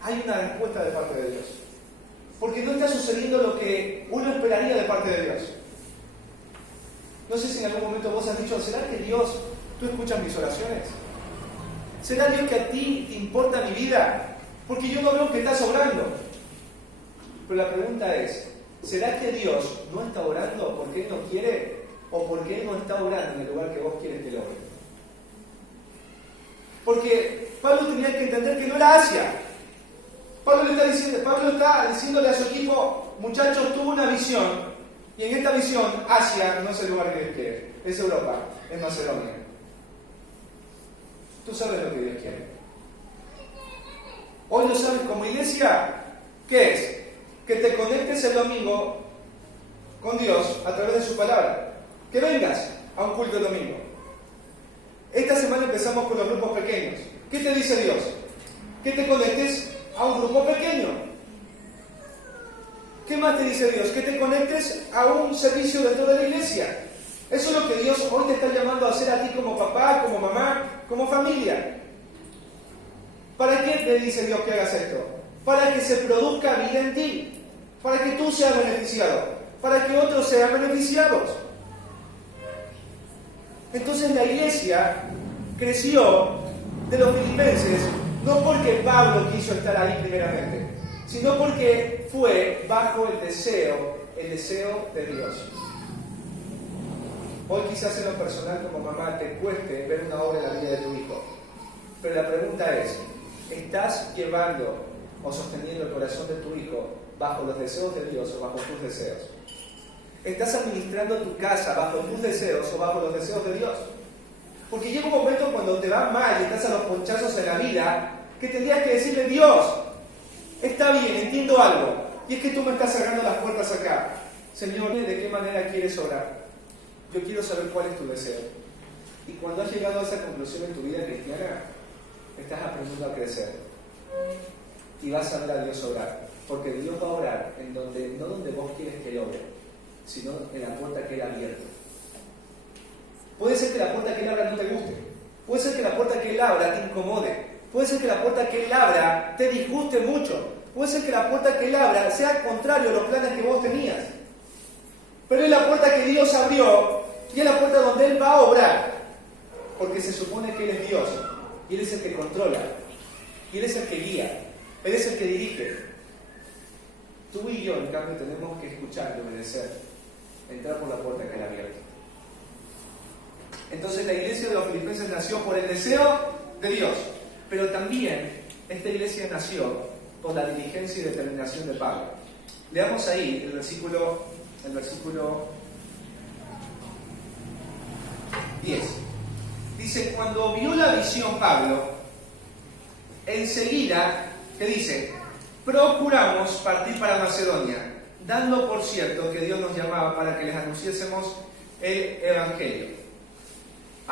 hay una respuesta de parte de Dios. Porque no está sucediendo lo que uno esperaría de parte de Dios. No sé si en algún momento vos has dicho, ¿será que Dios, tú escuchas mis oraciones? ¿Será Dios que a ti te importa mi vida? Porque yo no veo que estás orando. Pero la pregunta es, ¿será que Dios no está orando porque Él no quiere o porque Él no está orando en el lugar que vos quieres que Él ore? Porque Pablo tenía que entender que no era Asia. Pablo está diciéndole a su equipo, muchachos, tuve una visión, y en esta visión, Asia no es el lugar que Dios quiere, es Europa, es Macedonia. Tú sabes lo que Dios quiere. Hoy lo sabes como iglesia, ¿qué es? Que te conectes el domingo con Dios a través de su palabra. Que vengas a un culto el domingo. Esta semana empezamos con los grupos pequeños. ¿Qué te dice Dios? Que te conectes a un grupo pequeño. ¿Qué más te dice Dios? Que te conectes a un servicio dentro de la iglesia. Eso es lo que Dios hoy te está llamando a hacer a ti como papá, como mamá, como familia. ¿Para qué te dice Dios que hagas esto? Para que se produzca vida en ti. Para que tú seas beneficiado. Para que otros sean beneficiados. Entonces la iglesia creció de los filipenses no porque Pablo quiso estar ahí primeramente, sino porque fue bajo el deseo de Dios. Hoy quizás en lo personal como mamá te cueste ver una obra en la vida de tu hijo, pero la pregunta es, ¿estás llevando o sosteniendo el corazón de tu hijo bajo los deseos de Dios o bajo tus deseos? ¿Estás administrando tu casa bajo tus deseos o bajo los deseos de Dios? Porque llega un momento cuando te va mal y estás a los ponchazos en la vida, que tendrías que decirle, Dios, está bien, entiendo algo, y es que tú me estás cerrando las puertas acá. Señor, ¿de qué manera quieres orar? Yo quiero saber cuál es tu deseo. Y cuando has llegado a esa conclusión en tu vida cristiana, estás aprendiendo a crecer. Y vas a ver a Dios obrar. Porque Dios va a obrar en donde, no donde vos quieres que Él obre, sino en la puerta que Él ha abierto. Puede ser que la puerta que Él abra no te guste. Puede ser que la puerta que Él abra te incomode. Puede ser que la puerta que Él abra te disguste mucho. Puede ser que la puerta que Él abra sea contrario a los planes que vos tenías. Pero es la puerta que Dios abrió y es la puerta donde Él va a obrar. Porque se supone que Él es Dios. Y Él es el que controla. Y Él es el que guía. Él es el que dirige. Tú y yo, en cambio, tenemos que escuchar y obedecer. Entrar por la puerta que Él ha abierto. Entonces la iglesia de los filipenses nació por el deseo de Dios. Pero también esta iglesia nació por la diligencia y determinación de Pablo. Leamos ahí el versículo 10. Dice, cuando vio la visión Pablo, enseguida, ¿qué dice? Procuramos partir para Macedonia, dando por cierto que Dios nos llamaba para que les anunciásemos el Evangelio.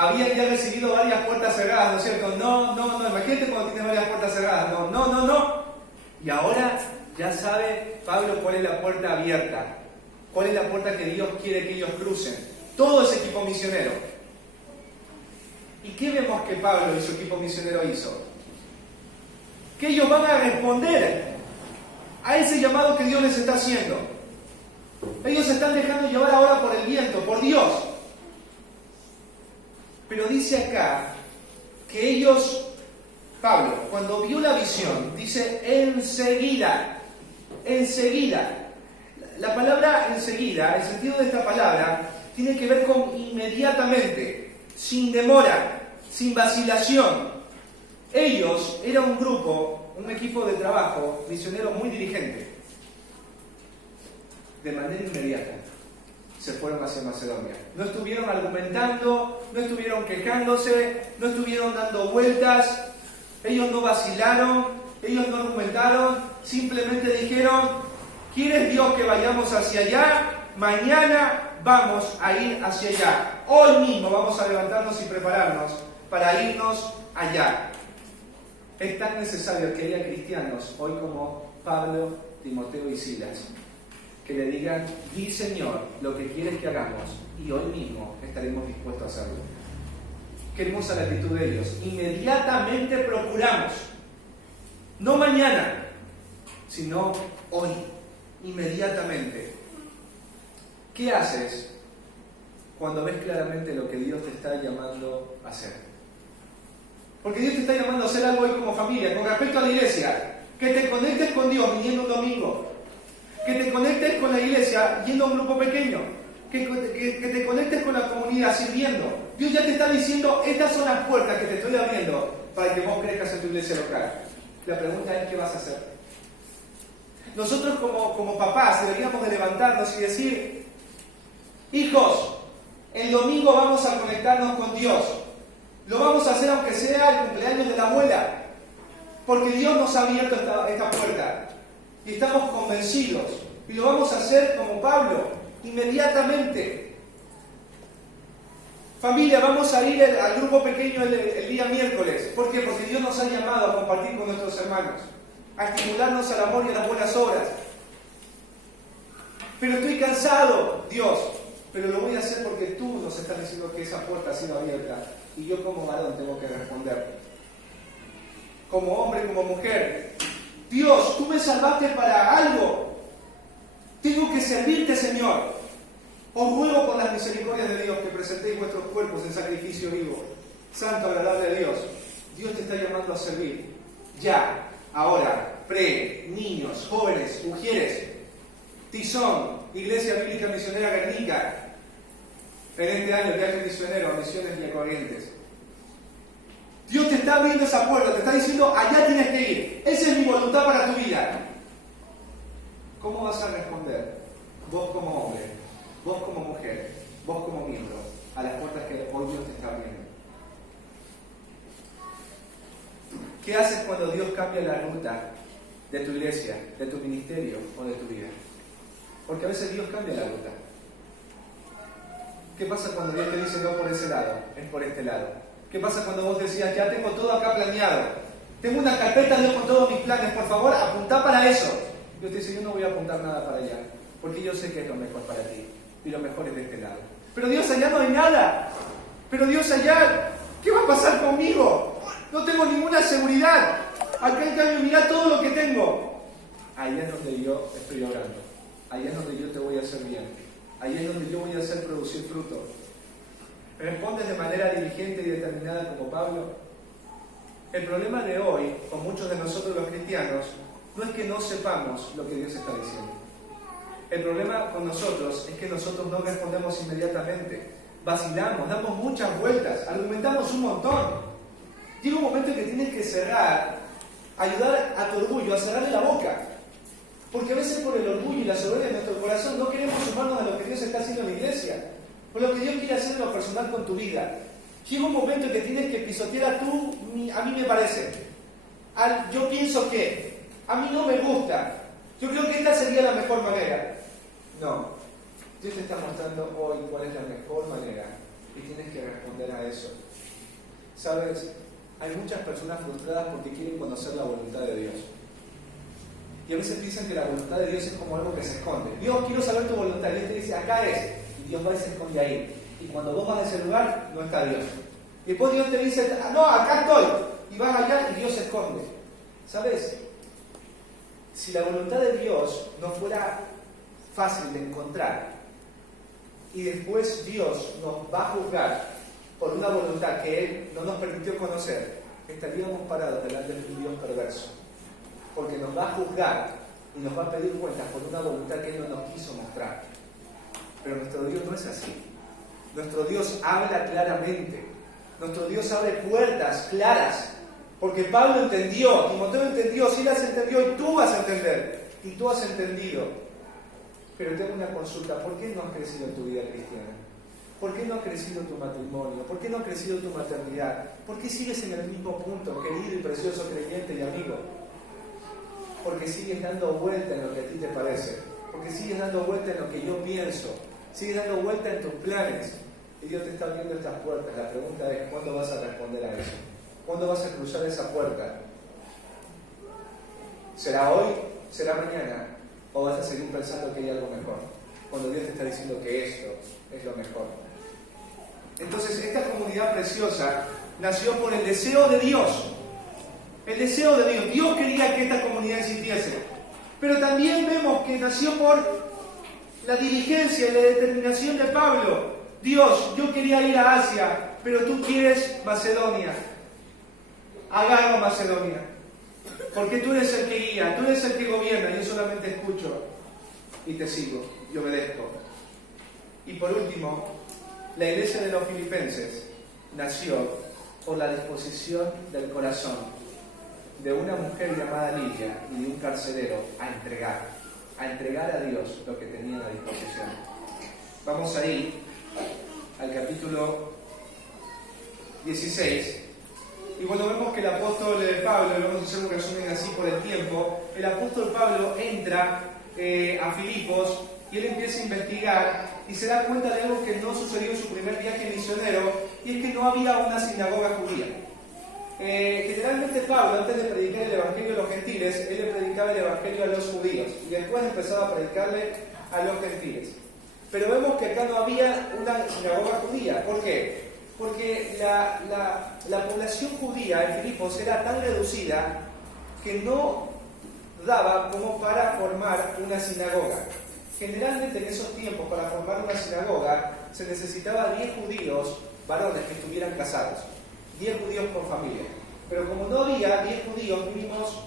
Habían ya recibido varias puertas cerradas, ¿no es cierto? No, imagínate cuando tienes varias puertas cerradas. No. Y ahora ya sabe Pablo cuál es la puerta abierta, cuál es la puerta que Dios quiere que ellos crucen. Todo ese equipo misionero. ¿Y qué vemos que Pablo y su equipo misionero hizo? que ellos van a responder a ese llamado que Dios les está haciendo. Ellos se están dejando llevar ahora por el viento, por Dios. Pero dice acá que ellos, Pablo, cuando vio la visión, dice enseguida. La palabra enseguida, el sentido de esta palabra, tiene que ver con inmediatamente, sin demora, sin vacilación. Ellos eran un grupo, un equipo de trabajo, misionero muy diligente. De manera inmediata se fueron hacia Macedonia. No estuvieron argumentando, no estuvieron quejándose, no estuvieron dando vueltas, ellos no vacilaron, ellos no argumentaron, simplemente dijeron: ¿quieres Dios que vayamos hacia allá? Mañana vamos a ir hacia allá. Hoy mismo vamos a levantarnos y prepararnos para irnos allá. Es tan necesario que haya cristianos hoy como Pablo, Timoteo y Silas, que le digan: di Señor lo que quieres que hagamos, y hoy mismo estaremos dispuestos a hacerlo. Qué hermosa la actitud de ellos. Inmediatamente procuramos, no mañana, sino hoy, inmediatamente. ¿Qué haces cuando ves claramente lo que Dios te está llamando a hacer? Porque Dios te está llamando a hacer algo hoy como familia, con respecto a la iglesia, que te conectes con Dios viniendo un domingo, que te conectes con la iglesia yendo a un grupo pequeño, que te conectes con la comunidad sirviendo. Dios ya te está diciendo: estas son las puertas que te estoy abriendo para que vos crezcas en tu iglesia local. La pregunta es: ¿qué vas a hacer? Nosotros como papás deberíamos de levantarnos y decir: hijos, el domingo vamos a conectarnos con Dios. Lo vamos a hacer aunque sea el cumpleaños de la abuela, porque Dios nos ha abierto esta puerta y estamos convencidos, y lo vamos a hacer como Pablo, inmediatamente. Familia, vamos a ir al grupo pequeño el día miércoles. ¿Por qué? Porque Dios nos ha llamado a compartir con nuestros hermanos, a estimularnos al amor y a las buenas obras. Pero estoy cansado, Dios, pero lo voy a hacer porque tú nos estás diciendo que esa puerta ha sido abierta, y yo como varón tengo que responder. Como hombre, como mujer: Dios, tú me salvaste para algo, tengo que servirte, Señor. Os ruego por las misericordias de Dios que presentéis vuestros cuerpos en sacrificio vivo, santo, agradable a Dios. Dios te está llamando a servir. Ya, ahora, niños, jóvenes, mujeres, Tizón, Iglesia Bíblica Misionera Guernica, en este año viaje misionero a Misiones y a Corrientes. Dios te está abriendo esa puerta, te está diciendo: allá tienes que ir. Esa es mi voluntad para tu vida. ¿Cómo vas a responder? Vos como hombre, vos como mujer, vos como miembro, a las puertas que hoy Dios te está abriendo. ¿Qué haces cuando Dios cambia la ruta de tu iglesia, de tu ministerio o de tu vida? Porque a veces Dios cambia la ruta. ¿Qué pasa cuando Dios te dice: no por ese lado, es por este lado? ¿Qué pasa cuando vos decías: ya tengo todo acá planeado, tengo una carpeta Dios con todos mis planes, por favor, apuntá para eso? Dios te dice: yo no voy a apuntar nada para allá, porque yo sé que es lo mejor para ti, y lo mejor es de este lado. Pero Dios, allá no hay nada. Pero Dios, allá, ¿qué va a pasar conmigo? No tengo ninguna seguridad. Acá en cambio, mirá todo lo que tengo. Ahí es donde yo estoy orando. Ahí es donde yo te voy a hacer bien. Ahí es donde yo voy a hacer producir fruto. ¿Respondes de manera diligente y determinada como Pablo? El problema de hoy, con muchos de nosotros los cristianos, no es que no sepamos lo que Dios está diciendo. El problema con nosotros es que nosotros no respondemos inmediatamente. Vacilamos, damos muchas vueltas, argumentamos un montón. Llega un momento en que tienes que cerrar, ayudar a tu orgullo a cerrarle la boca. Porque a veces por el orgullo y la soberbia de nuestro corazón no queremos sumarnos a lo que Dios está haciendo en la iglesia, por lo que Dios quiere hacer en lo personal con tu vida. Llega un momento en que tienes que pisotear a mí me parece, yo pienso que, a mí no me gusta, yo creo que esta sería la mejor manera. No, Dios te está mostrando hoy cuál es la mejor manera y tienes que responder a eso. ¿Sabes? Hay muchas personas frustradas porque quieren conocer la voluntad de Dios. Y a veces piensan que la voluntad de Dios es como algo que se esconde. Dios, quiero saber tu voluntad. Y Dios te dice: acá es. Y Dios va y se esconde ahí. Y cuando vos vas a ese lugar, no está Dios. Y después Dios te dice: no, acá estoy. Y vas allá y Dios se esconde. ¿Sabes? Si la voluntad de Dios no fuera fácil de encontrar y después Dios nos va a juzgar por una voluntad que Él no nos permitió conocer, estaríamos parados delante de un Dios perverso, porque nos va a juzgar y nos va a pedir cuentas por una voluntad que Él no nos quiso mostrar. Pero nuestro Dios no es así. Nuestro Dios habla claramente. Nuestro Dios abre puertas claras. Porque Pablo entendió, Timoteo entendió, Silas entendió y tú vas a entender. Y tú has entendido. Pero tengo una consulta. ¿Por qué no has crecido en tu vida cristiana? ¿Por qué no ha crecido tu matrimonio? ¿Por qué no ha crecido tu maternidad? ¿Por qué sigues en el mismo punto, querido y precioso creyente y amigo? Porque sigues dando vuelta en lo que a ti te parece. Porque sigues dando vuelta en lo que yo pienso. Sigues dando vuelta en tus planes. Y Dios te está abriendo estas puertas. La pregunta es, ¿cuándo vas a responder a eso? ¿Cuándo vas a cruzar esa puerta? ¿Será hoy? ¿Será mañana? ¿O vas a seguir pensando que hay algo mejor? Cuando Dios te está diciendo que esto es lo mejor. Entonces, esta comunidad preciosa nació por el deseo de Dios. El deseo de Dios. Dios quería que esta comunidad existiese. Pero también vemos que nació por la diligencia y la determinación de Pablo. Dios, yo quería ir a Asia, pero tú quieres Macedonia. Agarro Macedonia. Porque tú eres el que guía, tú eres el que gobierna. Yo solamente escucho y te sigo y obedezco. Y por último, la iglesia de los filipenses nació por la disposición del corazón de una mujer llamada Lidia y de un carcelero a entregar a Dios lo que tenían a disposición. Vamos a ir al capítulo 16. Y cuando vemos que el apóstol Pablo, y vamos a hacer un resumen así por el tiempo, el apóstol Pablo entra a Filipos y él empieza a investigar y se da cuenta de algo que no sucedió en su primer viaje misionero, y es que no había una sinagoga judía. Generalmente Pablo, antes de predicar el evangelio a los gentiles, él le predicaba el evangelio a los judíos y después empezaba a predicarle a los gentiles. Pero vemos que acá no había una sinagoga judía. ¿Por qué? Porque la población judía en Filipos era tan reducida que no daba como para formar una sinagoga. Generalmente en esos tiempos, para formar una sinagoga, se necesitaba 10 judíos varones que estuvieran casados. 10 judíos con familia. Pero como no había 10 judíos mínimos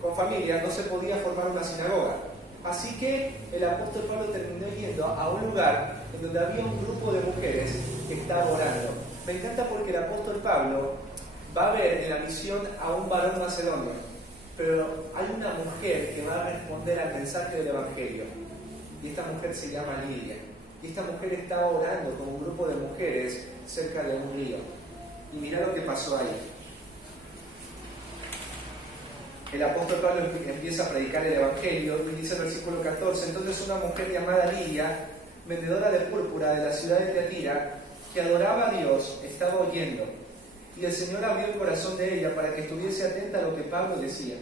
con familia, no se podía formar una sinagoga. Así que el apóstol Pablo terminó yendo a un lugar en donde había un grupo de mujeres que estaba orando. Me encanta porque el apóstol Pablo va a ver en la misión a un varón macedonio, pero hay una mujer que va a responder al mensaje del evangelio, y esta mujer se llama Lidia. Y esta mujer estaba orando con un grupo de mujeres cerca de un río. Y mirá lo que pasó ahí. El apóstol Pablo empieza a predicar el evangelio y dice el versículo 14: entonces una mujer llamada Lidia, vendedora de púrpura de la ciudad de Tiatira, que adoraba a Dios, estaba oyendo. Y el Señor abrió el corazón de ella para que estuviese atenta a lo que Pablo decía.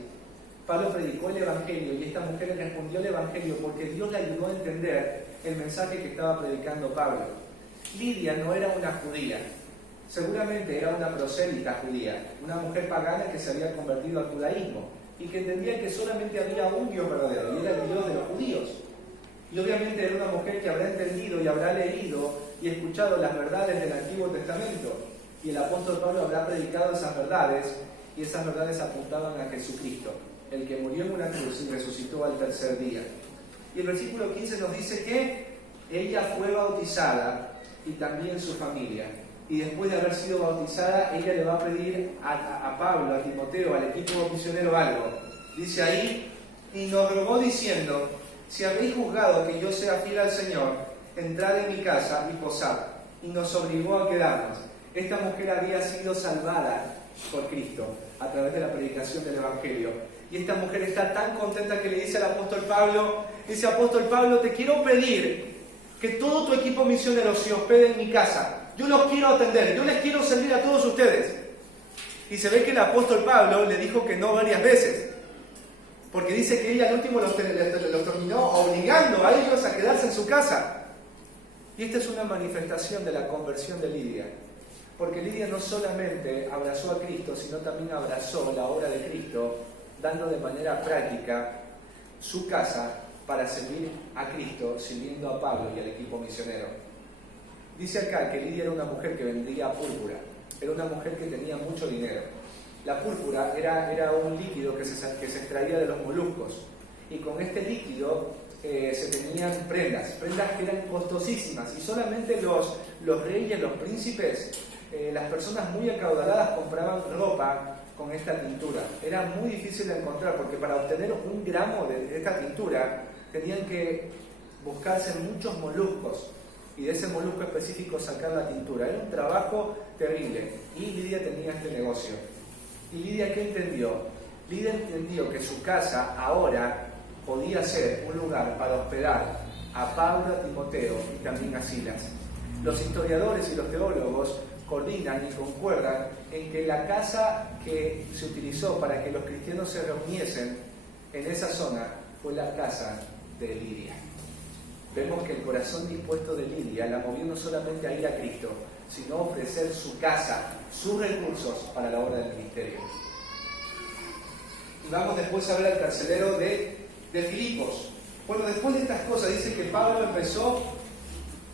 Pablo predicó el evangelio y esta mujer le respondió el evangelio porque Dios le ayudó a entender el mensaje que estaba predicando Pablo. Lidia no era una judía, seguramente era una prosélita judía, una mujer pagana que se había convertido al judaísmo y que entendía que solamente había un Dios verdadero, y era el Dios de los judíos. Y obviamente era una mujer que habrá entendido y habrá leído y escuchado las verdades del Antiguo Testamento, y el apóstol Pablo habrá predicado esas verdades, y esas verdades apuntaban a Jesucristo, el que murió en una cruz y resucitó al tercer día. Y el versículo 15 nos dice que ella fue bautizada y también su familia. Y después de haber sido bautizada, ella le va a pedir a Pablo, a Timoteo, al equipo misionero algo. Dice ahí: y nos rogó diciendo: si habéis juzgado que yo sea fiel al Señor, entrad en mi casa y posad. Y nos obligó a quedarnos. Esta mujer había sido salvada por Cristo a través de la predicación del evangelio. Y esta mujer está tan contenta que le dice al apóstol Pablo: dice, apóstol Pablo, te quiero pedir que todo tu equipo misionero se hospede en mi casa. Yo los quiero atender, yo les quiero servir a todos ustedes. Y se ve que el apóstol Pablo le dijo que no varias veces, porque dice que ella al último los terminó obligando a ellos a quedarse en su casa. Y esta es una manifestación de la conversión de Lidia, Porque Lidia no solamente abrazó a Cristo, sino también abrazó la obra de Cristo, dando de manera práctica su casa para servir a Cristo, sirviendo a Pablo y al equipo misionero. Dice acá que Lidia era una mujer que vendía púrpura, era una mujer que tenía mucho dinero. La púrpura era un líquido que se extraía de los moluscos, y con este líquido se tenían prendas que eran costosísimas, y solamente los reyes, los príncipes, las personas muy acaudaladas compraban ropa con esta tintura. Era muy difícil de encontrar, porque para obtener 1 gramo de esta tintura tenían que buscarse muchos moluscos y de ese molusco específico sacar la tintura. Era un trabajo terrible, y Lidia tenía este negocio. ¿Y Lidia qué entendió? Lidia entendió que su casa ahora podía ser un lugar para hospedar a Pablo, a Timoteo y también a Silas. Los historiadores y los teólogos coordinan y concuerdan en que la casa que se utilizó para que los cristianos se reuniesen en esa zona fue la casa de Lidia. Vemos que el corazón dispuesto de Lidia la movió no solamente a ir a Cristo, sino a ofrecer su casa, sus recursos para la obra del ministerio. Y vamos después a ver al carcelero de Filipos. Bueno, después de estas cosas dice que Pablo empezó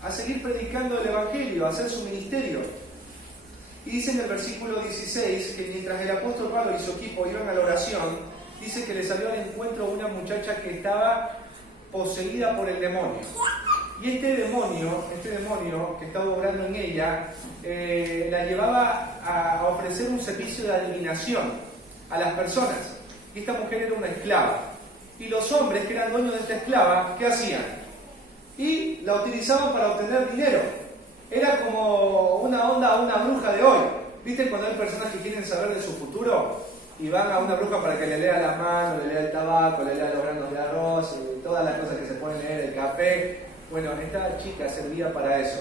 a seguir predicando el Evangelio, a hacer su ministerio. Y dice en el versículo 16 que mientras el apóstol Pablo y su equipo iban a la oración, dice que le salió al encuentro una muchacha que estaba poseída por el demonio. Y este demonio que estaba obrando en ella, la llevaba a ofrecer un servicio de adivinación a las personas. Y esta mujer era una esclava. Y los hombres que eran dueños de esta esclava, ¿qué hacían? Y la utilizaban para obtener dinero. Era como una bruja de hoy. ¿Viste cuando hay personas que quieren saber de su futuro? Y van a una bruja para que le lea las manos, le lea el tabaco, le lea los granos de arroz, y todas las cosas que se pueden leer, el café. Bueno, esta chica servía para eso,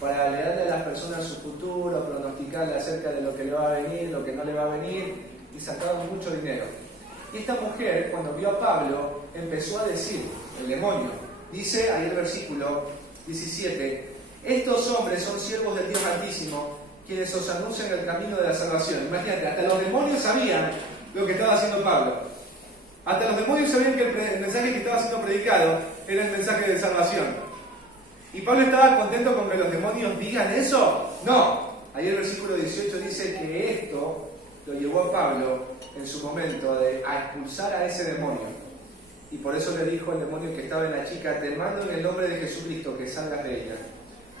para leerle a las personas su futuro, pronosticarle acerca de lo que le va a venir, lo que no le va a venir, y sacaban mucho dinero. Y esta mujer, cuando vio a Pablo, empezó a decir, el demonio, dice ahí el versículo 17, estos hombres son siervos del Dios Altísimo, quienes os anuncian el camino de la salvación. Imagínate, hasta los demonios sabían lo que estaba haciendo Pablo. Hasta los demonios sabían que el mensaje que estaba siendo predicado era el mensaje de salvación. ¿Y Pablo estaba contento con que los demonios digan eso? No. Ahí el versículo 18 dice que esto lo llevó a Pablo en su momento a expulsar a ese demonio. Y por eso le dijo al demonio que estaba en la chica, te mando en el nombre de Jesucristo que salgas de ella.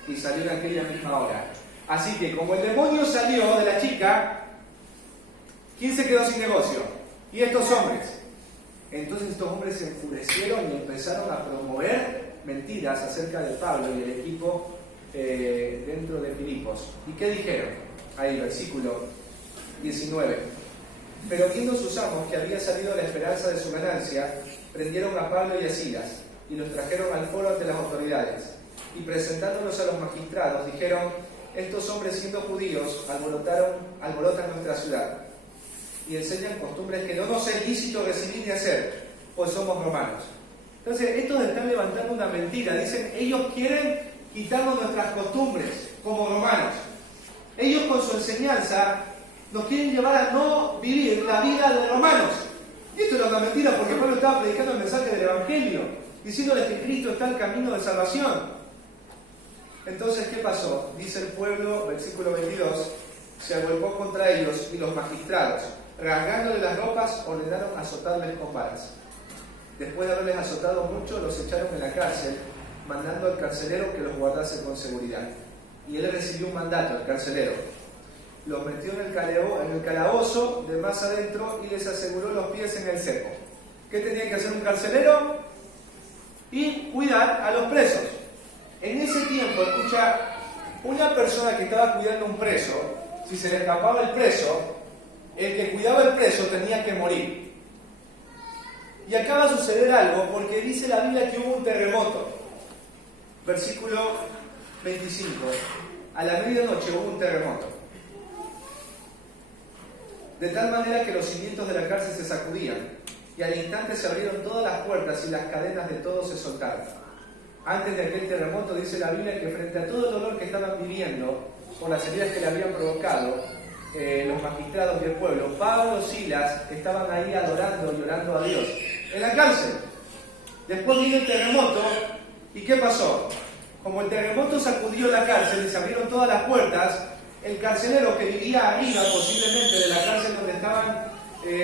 Y salió en aquella misma hora. Así que como el demonio salió de la chica, ¿quién se quedó sin negocio? Y estos hombres. Entonces estos hombres se enfurecieron y empezaron a promover mentiras acerca de Pablo y el equipo dentro de Filipos. ¿Y qué dijeron? Ahí, versículo 19. Pero viendo sus amos que había salido la esperanza de su ganancia, prendieron a Pablo y a Silas y los trajeron al foro ante las autoridades. Y presentándolos a los magistrados, dijeron, estos hombres siendo judíos alborotan nuestra ciudad y enseñan costumbres que no nos es lícito recibir ni hacer, pues somos romanos. Entonces, estos están levantando una mentira. Dicen, ellos quieren quitarnos nuestras costumbres como romanos. Ellos con su enseñanza nos quieren llevar a no vivir la vida de romanos. Y esto era una mentira porque Pablo estaba predicando el mensaje del Evangelio, diciéndoles que Cristo está en el camino de salvación. Entonces, ¿qué pasó? Dice el pueblo, versículo 22, se agolpó contra ellos y los magistrados, rasgándole las ropas, ordenaron azotarles con varas. Después de haberles azotado mucho, los echaron en la cárcel, mandando al carcelero que los guardase con seguridad. Y él recibió un mandato, el carcelero. Los metió en el calabozo de más adentro y les aseguró los pies en el cepo. ¿Qué tenía que hacer un carcelero? Y cuidar a los presos. En ese tiempo, escucha, una persona que estaba cuidando a un preso, si se le escapaba el preso, el que cuidaba el preso tenía que morir. Y acá va a suceder algo, porque dice la Biblia que hubo un terremoto. Versículo 25. A la medianoche hubo un terremoto. De tal manera que los cimientos de la cárcel se sacudían, y al instante se abrieron todas las puertas y las cadenas de todos se soltaron. Antes de aquel terremoto, dice la Biblia que frente a todo el dolor que estaban viviendo por las heridas que le habían provocado los magistrados del pueblo, Pablo y Silas estaban ahí adorando y orando a Dios en la cárcel. Después vino el terremoto, ¿y qué pasó? Como el terremoto sacudió la cárcel y se abrieron todas las puertas, el carcelero que vivía arriba posiblemente de la cárcel donde estaban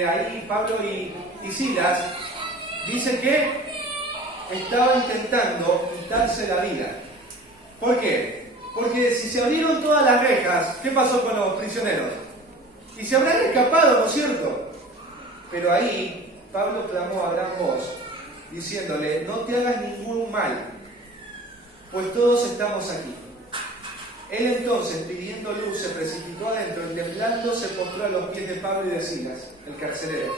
ahí Pablo y Silas, dice que estaba intentando quitarse la vida. ¿Por qué? Porque si se abrieron todas las rejas, ¿qué pasó con los prisioneros? Y se habrán escapado, ¿no es cierto? Pero ahí Pablo clamó a gran voz, diciéndole: no te hagas ningún mal, pues todos estamos aquí. Él entonces, pidiendo luz, se precipitó adentro y temblando se postró a los pies de Pablo y de Silas, el carcelero,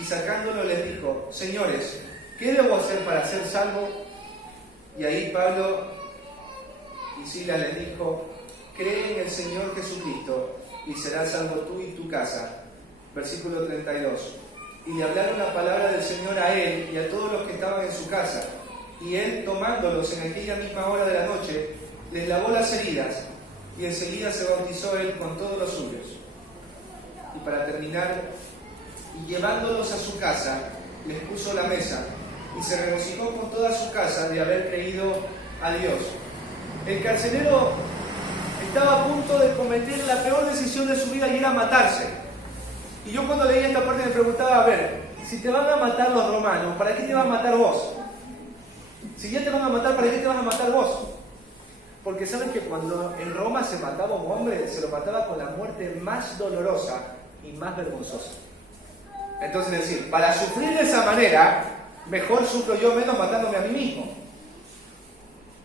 y sacándolo les dijo: señores, ¿qué debo hacer para ser salvo? Y ahí Pablo y Silas les dijo: cree en el Señor Jesucristo y serás salvo tú y tu casa. Versículo 32. Y le hablaron la palabra del Señor a él y a todos los que estaban en su casa. Y él, tomándolos en aquella misma hora de la noche, les lavó las heridas, y enseguida se bautizó él con todos los suyos. Y para terminar, y llevándolos a su casa, les puso la mesa, y se regocijó con toda su casa de haber creído a Dios. El carcelero estaba a punto de cometer la peor decisión de su vida, y era matarse. Y yo cuando leí esta parte me preguntaba: a ver, si te van a matar los romanos, ¿para qué te van a matar vos? Si ya te van a matar, ¿para qué te van a matar vos? Porque saben que cuando en Roma se mataba a un hombre, se lo mataba con la muerte más dolorosa y más vergonzosa. Entonces, es decir, para sufrir de esa manera, mejor sufro yo menos matándome a mí mismo.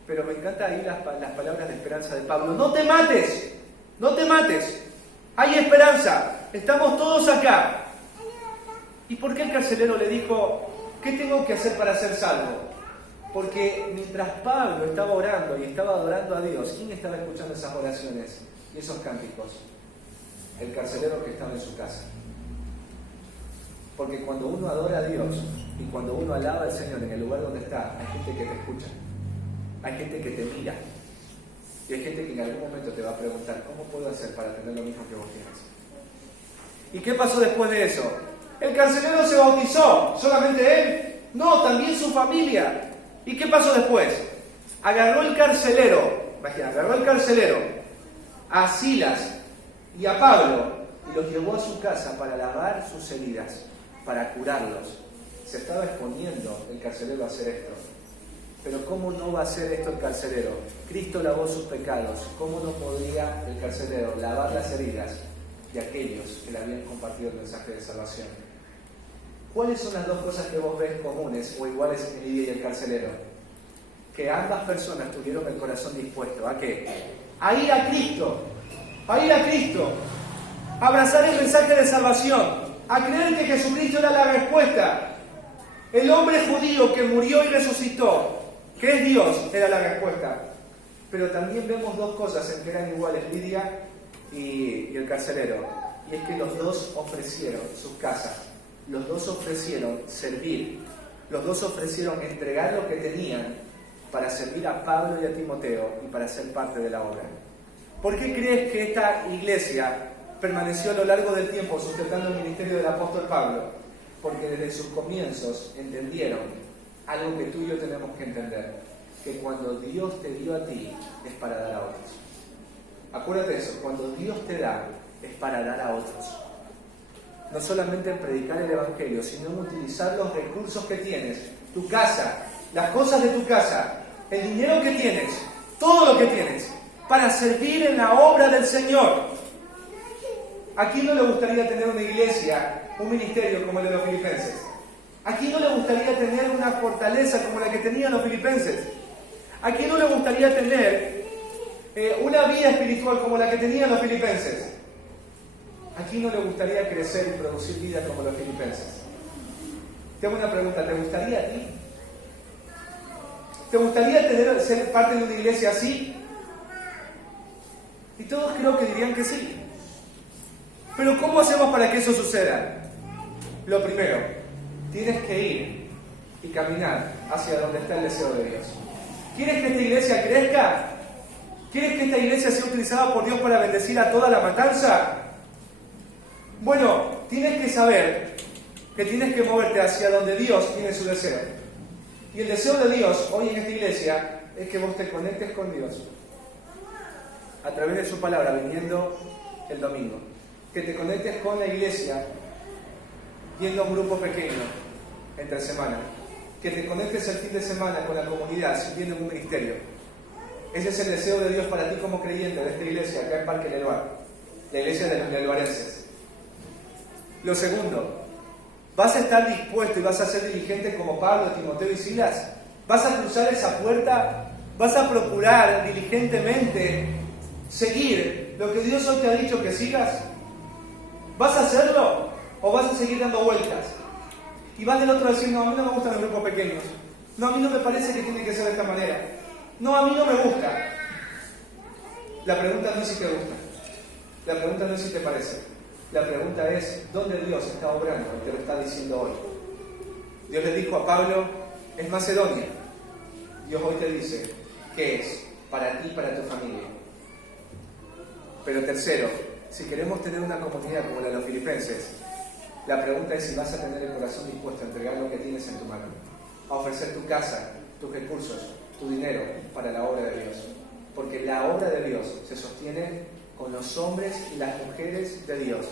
Pero me encantan ahí las palabras de esperanza de Pablo: no te mates, no te mates, hay esperanza, estamos todos acá. ¿Y por qué el carcelero le dijo: qué tengo que hacer para ser salvo? Porque mientras Pablo estaba orando y estaba adorando a Dios, ¿quién estaba escuchando esas oraciones y esos cánticos? El carcelero que estaba en su casa. Porque cuando uno adora a Dios y cuando uno alaba al Señor en el lugar donde está, hay gente que te escucha, hay gente que te mira, y hay gente que en algún momento te va a preguntar: ¿cómo puedo hacer para tener lo mismo que vos tienes? ¿Y qué pasó después de eso? El carcelero se bautizó. ¿Solamente él? No, también su familia. ¿Y qué pasó después? Agarró el carcelero a Silas y a Pablo y los llevó a su casa para lavar sus heridas, para curarlos. Se estaba exponiendo el carcelero a hacer esto. Pero ¿cómo no va a hacer esto el carcelero? Cristo lavó sus pecados. ¿Cómo no podría el carcelero lavar las heridas de aquellos que le habían compartido el mensaje de salvación? ¿Cuáles son las dos cosas que vos ves comunes o iguales en Lidia y el carcelero? Que ambas personas tuvieron el corazón dispuesto ¿a qué? A ir a Cristo, a abrazar el mensaje de salvación, a creer que Jesucristo era la respuesta. El hombre judío que murió y resucitó, que es Dios, era la respuesta. Pero también vemos dos cosas en que eran iguales Lidia y el carcelero, y es que los dos ofrecieron sus casas. Los dos ofrecieron servir, los dos ofrecieron entregar lo que tenían para servir a Pablo y a Timoteo y para ser parte de la obra. ¿Por qué crees que esta iglesia permaneció a lo largo del tiempo sustentando el ministerio del apóstol Pablo? Porque desde sus comienzos entendieron algo que tú y yo tenemos que entender, que cuando Dios te dio a ti es para dar a otros. Acuérdate eso, cuando Dios te da es para dar a otros. No solamente en predicar el Evangelio, sino en utilizar los recursos que tienes, tu casa, las cosas de tu casa, el dinero que tienes, todo lo que tienes, para servir en la obra del Señor. ¿A quién no le gustaría tener una iglesia, un ministerio como el de los filipenses? ¿A quién no le gustaría tener una fortaleza como la que tenían los filipenses? ¿A quién no le gustaría tener una vida espiritual como la que tenían los filipenses? ¿A quién no le gustaría crecer y producir vida como los filipenses? Te hago una pregunta: ¿te gustaría a ti? ¿Te gustaría ser parte de una iglesia así? Y todos creo que dirían que sí. Pero ¿cómo hacemos para que eso suceda? Lo primero, tienes que ir y caminar hacia donde está el deseo de Dios. ¿Quieres que esta iglesia crezca? ¿Quieres que esta iglesia sea utilizada por Dios para bendecir a toda la matanza? Bueno, tienes que saber que tienes que moverte hacia donde Dios tiene su deseo. Y el deseo de Dios hoy en esta iglesia es que vos te conectes con Dios a través de su palabra, viniendo el domingo. Que te conectes con la iglesia yendo a un grupo pequeño entre semana. Que te conectes el fin de semana con la comunidad sirviendo en un ministerio. Ese es el deseo de Dios para ti como creyente de esta iglesia acá en Parque Leluar, la iglesia de los leluarenses. Lo segundo, ¿vas a estar dispuesto y vas a ser diligente como Pablo, Timoteo y Silas? ¿Vas a cruzar esa puerta? ¿Vas a procurar diligentemente seguir lo que Dios hoy te ha dicho que sigas? ¿Vas a hacerlo o vas a seguir dando vueltas? Y vas del otro a decir, no, a mí no me gustan los grupos pequeños. No, a mí no me parece que tiene que ser de esta manera. No, a mí no me gusta. La pregunta no es si te gusta. La pregunta no es si te parece. La pregunta es, ¿dónde Dios está obrando? Te lo está diciendo hoy. Dios le dijo a Pablo, es Macedonia. Dios hoy te dice, ¿qué es? Para ti y para tu familia. Pero tercero, si queremos tener una comunidad como la de los filipenses, la pregunta es si vas a tener el corazón dispuesto a entregar lo que tienes en tu mano, a ofrecer tu casa, tus recursos, tu dinero para la obra de Dios. Porque la obra de Dios se sostiene con los hombres y las mujeres de Dios.